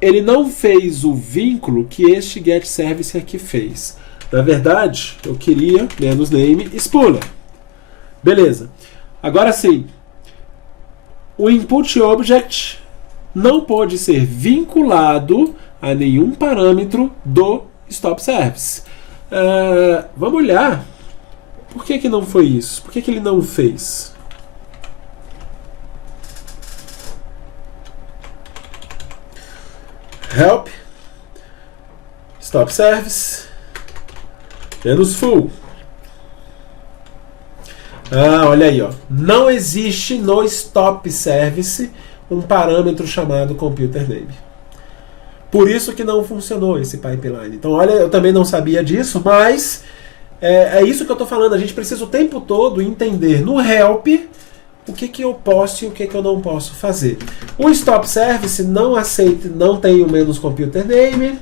Ele não fez o vínculo que este getService aqui fez. Na verdade, eu queria menos name spooler. Beleza. Agora sim, o input object não pode ser vinculado a nenhum parâmetro do stop service. Vamos olhar. Por que não foi isso? Por que ele não fez? Help, stop service, menos full. Olha aí, ó. Não existe no stop service um parâmetro chamado computerName. Por isso que não funcionou esse pipeline. Então, olha, eu também não sabia disso, mas é isso que eu estou falando. A gente precisa o tempo todo entender no help o que eu posso e o que eu não posso fazer. O stop service não aceita, não tem o menos computerName,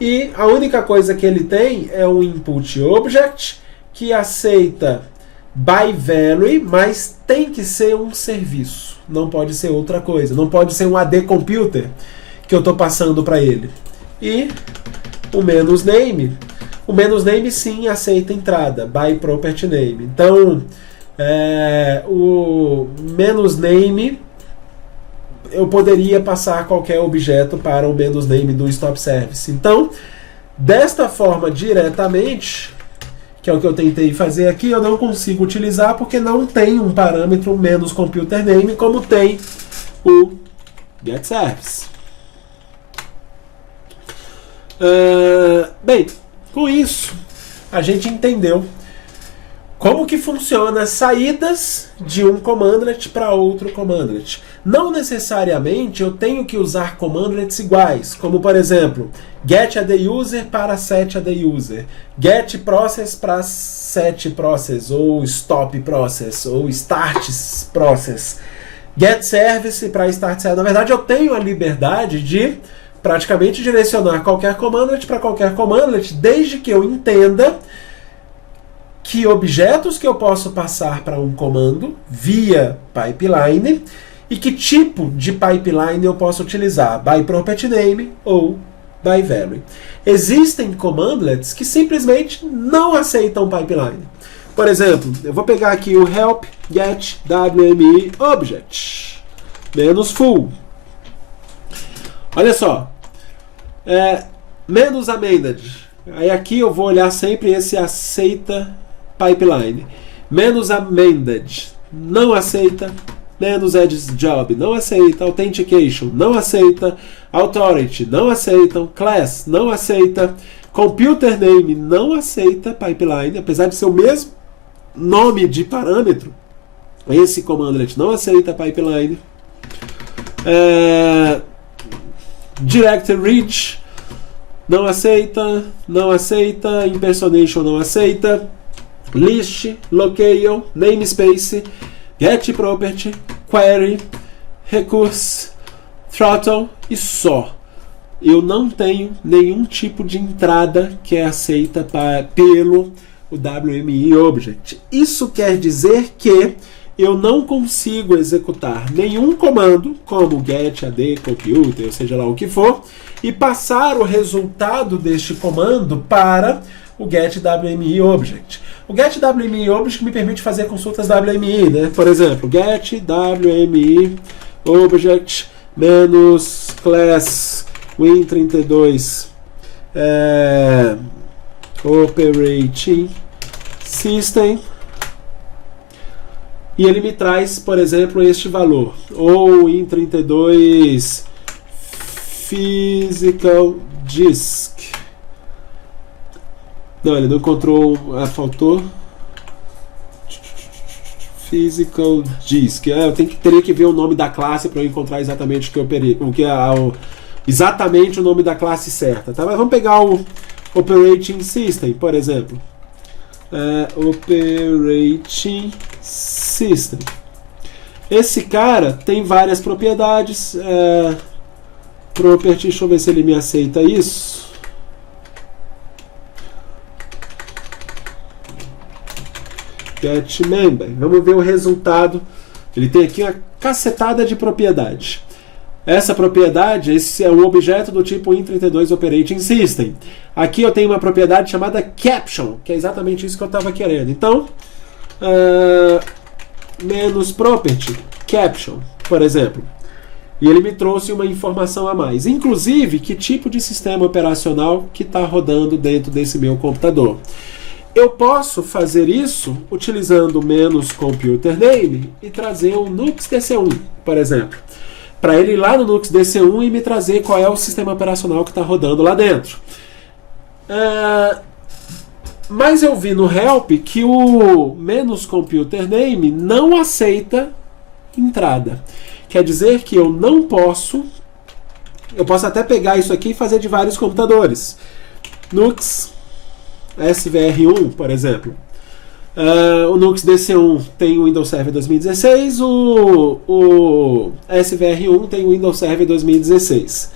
e a única coisa que ele tem é um input object que aceita byValue, mas tem que ser um serviço, não pode ser outra coisa, não pode ser um AD computer que eu estou passando para ele. E o menos name sim aceita entrada byPropertyName. Então o menos name eu poderia passar qualquer objeto para o menos name do stop service. Então, desta forma diretamente, que é o que eu tentei fazer aqui, eu não consigo utilizar porque não tem um parâmetro menos computerName como tem o getService. Bem, com isso a gente entendeu como que funciona as saídas de um commandlet para outro commandlet. Não necessariamente eu tenho que usar commandlets iguais, como por exemplo, getAdUser para setAdUser, getProcess para setProcess, ou stopProcess, ou startProcess, getService para startService. Na verdade, eu tenho a liberdade de praticamente direcionar qualquer commandlet para qualquer commandlet, desde que eu entenda que objetos que eu posso passar para um comando via pipeline e que tipo de pipeline eu posso utilizar, byPropertyName ou by value. Existem commandlets que simplesmente não aceitam pipeline. Por exemplo, eu vou pegar aqui o help get WME object menos full. Olha só, menos amended. Aí aqui eu vou olhar sempre esse aceita pipeline. Menos amended, não aceita. Menos edge job, não aceita. Authentication, não aceita. Authority, não aceitam. Class, não aceita. Computer name, não aceita pipeline, apesar de ser o mesmo nome de parâmetro. Esse commandlet não aceita pipeline. Directory reach, não aceita. Não aceita. Impersonation, não aceita. List, locale, namespace, get property, query, recurse, throttle e só. Eu não tenho nenhum tipo de entrada que é aceita pelo o WME Object. Isso quer dizer que eu não consigo executar nenhum comando, como get, ad, compute, ou seja lá o que for, e passar o resultado deste comando para o get WME Object. O get WME Object me permite fazer consultas WME, né? Por exemplo, get WME Object menos class Win32 operating system, e ele me traz, por exemplo, este valor, ou Win32 physical disk. Não, ele não encontrou, faltou physical disk. Eu teria que ver o nome da classe para eu encontrar exatamente exatamente o nome da classe certa, tá? Mas vamos pegar o operating system, por exemplo. Operating system. Esse cara tem várias propriedades. Property, deixa eu ver se ele me aceita isso. Get member. Vamos ver o resultado. Ele tem aqui uma cacetada de propriedades. Essa propriedade, esse é um objeto do tipo Win32 Operating System. Aqui eu tenho uma propriedade chamada caption, que é exatamente isso que eu estava querendo. Então, menos property, caption, por exemplo. E ele me trouxe uma informação a mais. Inclusive, que tipo de sistema operacional que está rodando dentro desse meu computador. Eu posso fazer isso utilizando menos computer name e trazer um Nux DC1, por exemplo. Para ele ir lá no Nux DC1 e me trazer qual é o sistema operacional que está rodando lá dentro. Mas eu vi no help que o menos computer name não aceita entrada. Quer dizer que eu não posso... Eu posso até pegar isso aqui e fazer de vários computadores. Nux SVR1, por exemplo. O Nux DC1 tem o Windows Server 2016, o SVR1 tem o Windows Server 2016.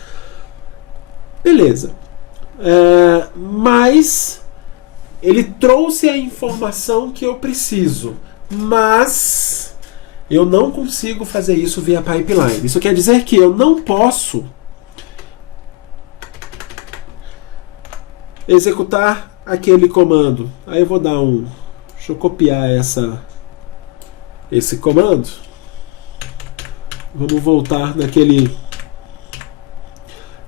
Beleza. Mas ele trouxe a informação que eu preciso, mas eu não consigo fazer isso via pipeline. Isso quer dizer que eu não posso executar aquele comando. Aí eu vou dar um... Deixa eu copiar esse comando. Vamos voltar naquele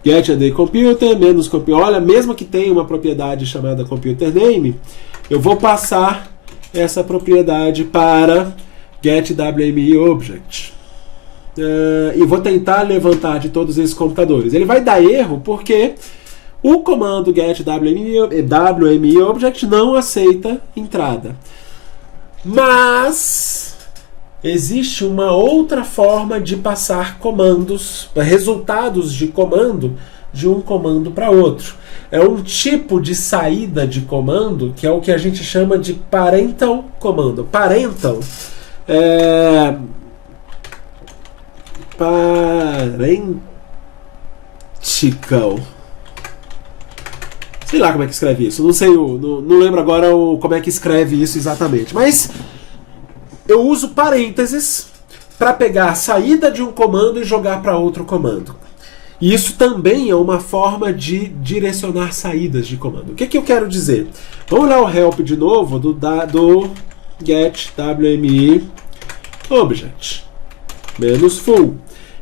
get ad computer, menos computer. Olha, mesmo que tenha uma propriedade chamada computer name, eu vou passar essa propriedade para get WME object. E vou tentar levantar de todos esses computadores. Ele vai dar erro porque o comando get WME object não aceita entrada. Mas existe uma outra forma de passar comandos, resultados de comando, de um comando para outro. É um tipo de saída de comando que é o que a gente chama de parental comando. Parental parentical. Sei lá como é que escreve isso. Não sei, não lembro agora como é que escreve isso exatamente. Mas eu uso parênteses para pegar a saída de um comando e jogar para outro comando. E isso também é uma forma de direcionar saídas de comando. O que eu quero dizer? Vamos olhar o help de novo do get WMI object menos full.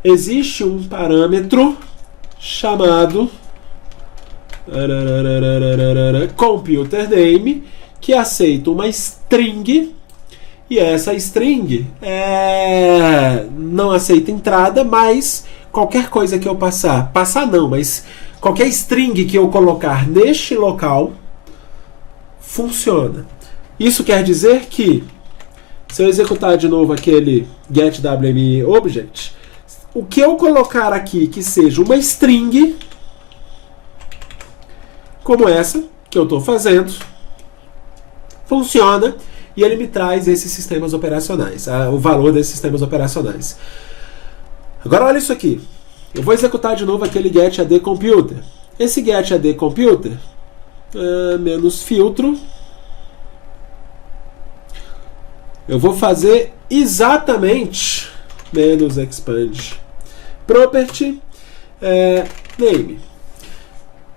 Existe um parâmetro chamado computer name que aceita uma string, e essa string não aceita entrada, mas qualquer coisa que eu passar não, mas qualquer string que eu colocar neste local funciona. Isso quer dizer que se eu executar de novo aquele getWMI object, o que eu colocar aqui que seja uma string como essa que eu estou fazendo, funciona, e ele me traz esses sistemas operacionais, o valor desses sistemas operacionais. Agora olha isso aqui. Eu vou executar de novo aquele getADComputer. Esse getADComputer menos filtro. Eu vou fazer exatamente menos expand property name.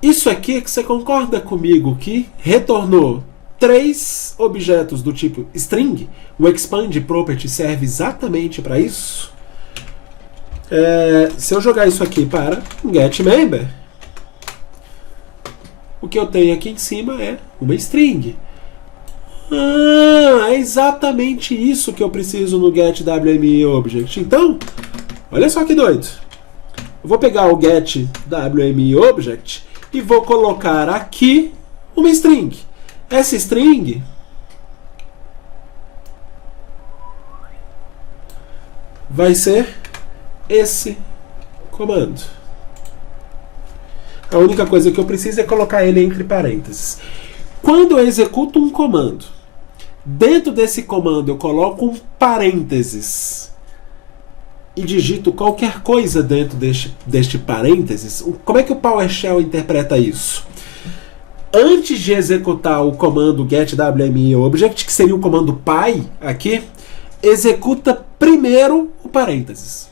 Isso aqui que você concorda comigo que retornou 3 objetos do tipo string? O expand property serve exatamente para isso. Se eu jogar isso aqui para getMember, o que eu tenho aqui em cima é uma string. É exatamente isso que eu preciso no getWMI object. Então, olha só que doido. Eu vou pegar o getWMI object e vou colocar aqui uma string. Essa string vai ser esse comando. A única coisa que eu preciso é colocar ele entre parênteses. Quando eu executo um comando, dentro desse comando eu coloco um parênteses e digito qualquer coisa dentro deste parênteses, como é que o PowerShell interpreta isso? Antes de executar o comando getWMI object, que seria o comando py aqui, executa primeiro o parênteses.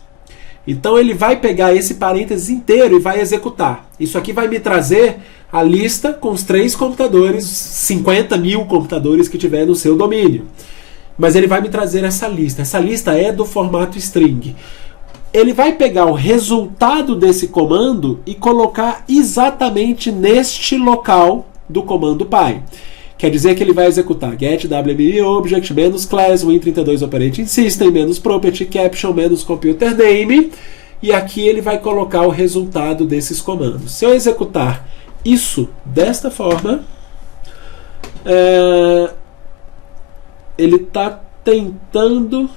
Então ele vai pegar esse parênteses inteiro e vai executar. Isso aqui vai me trazer a lista com os 3 computadores, 50 mil computadores que tiver no seu domínio. Mas ele vai me trazer essa lista. Essa lista é do formato string. Ele vai pegar o resultado desse comando e colocar exatamente neste local do comando py. Quer dizer que ele vai executar getWMI object menos class win32 operating system menos property caption menos computer name, e aqui ele vai colocar o resultado desses comandos. Se eu executar isso desta forma, ele está tentando.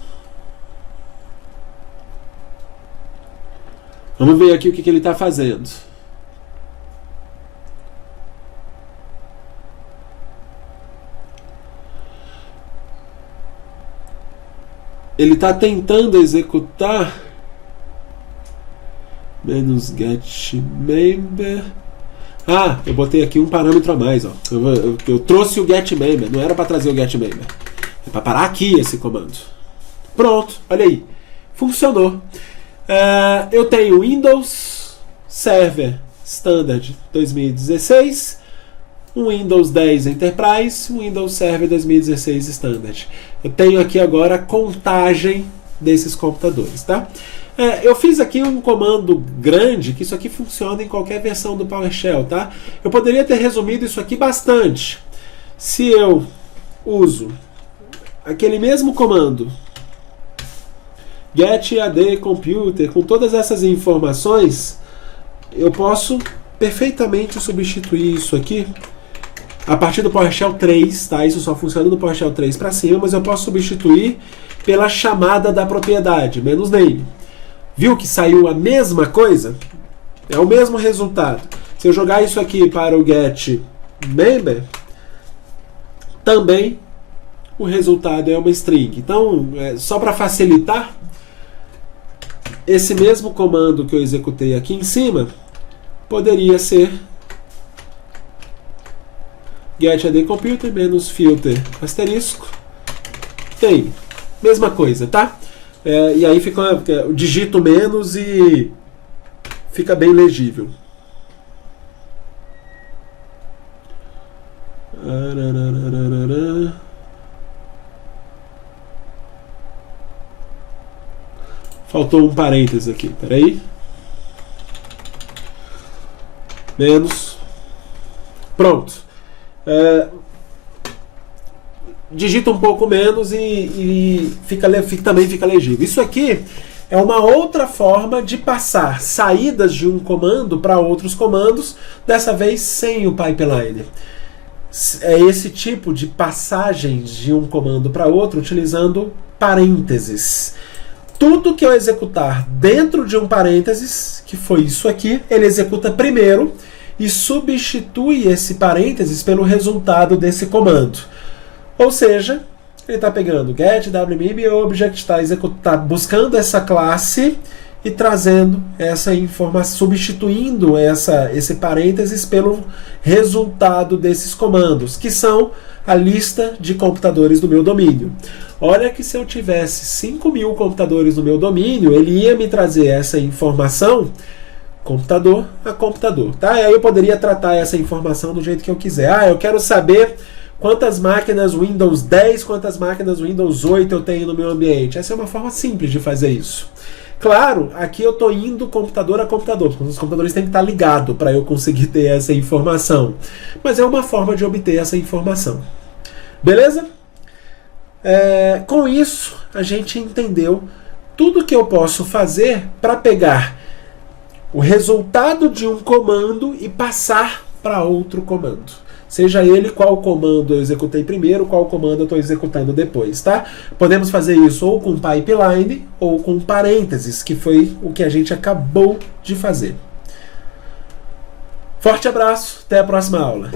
Vamos ver aqui o que ele está fazendo. Ele está tentando executar menos getMember. Eu botei aqui um parâmetro a mais. Eu trouxe o getMember. Não era para trazer o getMember. É para parar aqui esse comando. Pronto, olha aí. Funcionou. Eu tenho Windows Server Standard 2016, um Windows 10 Enterprise, um Windows Server 2016 Standard. Eu tenho aqui agora a contagem desses computadores, tá? Eu fiz aqui um comando grande, que isso aqui funciona em qualquer versão do PowerShell, tá? Eu poderia ter resumido isso aqui bastante. Se eu uso aquele mesmo comando, getADComputer, com todas essas informações, eu posso perfeitamente substituir isso aqui a partir do PowerShell 3, tá? Isso só funciona no PowerShell 3 para cima, mas eu posso substituir pela chamada da propriedade, menos name. Viu que saiu a mesma coisa? É o mesmo resultado. Se eu jogar isso aqui para o getMember, também o resultado é uma string. Então, só para facilitar, esse mesmo comando que eu executei aqui em cima poderia ser getADComputer menos filter asterisco tem, mesma coisa, tá? E aí fica o digito menos e fica bem legível. Faltou um parênteses aqui, peraí. Menos. Pronto. Digita um pouco menos e também fica legível. Isso aqui é uma outra forma de passar saídas de um comando para outros comandos, dessa vez sem o pipeline. É esse tipo de passagens de um comando para outro utilizando parênteses. Tudo que eu executar dentro de um parênteses, que foi isso aqui, ele executa primeiro e substitui esse parênteses pelo resultado desse comando. Ou seja, ele está pegando get, wmim, object, está buscando essa classe e trazendo essa informação, substituindo esse parênteses pelo resultado desses comandos, que são a lista de computadores do meu domínio. Olha que se eu tivesse 5.000 computadores no meu domínio, ele ia me trazer essa informação computador a computador. Tá? E aí eu poderia tratar essa informação do jeito que eu quiser. Eu quero saber quantas máquinas Windows 10, quantas máquinas Windows 8 eu tenho no meu ambiente. Essa é uma forma simples de fazer isso. Claro, aqui eu estou indo computador a computador, porque os computadores têm que estar ligados para eu conseguir ter essa informação. Mas é uma forma de obter essa informação. Beleza? Com isso, a gente entendeu tudo que eu posso fazer para pegar o resultado de um comando e passar para outro comando. Seja ele qual comando eu executei primeiro, qual comando eu estou executando depois, tá? Podemos fazer isso ou com pipeline ou com parênteses, que foi o que a gente acabou de fazer. Forte abraço, até a próxima aula.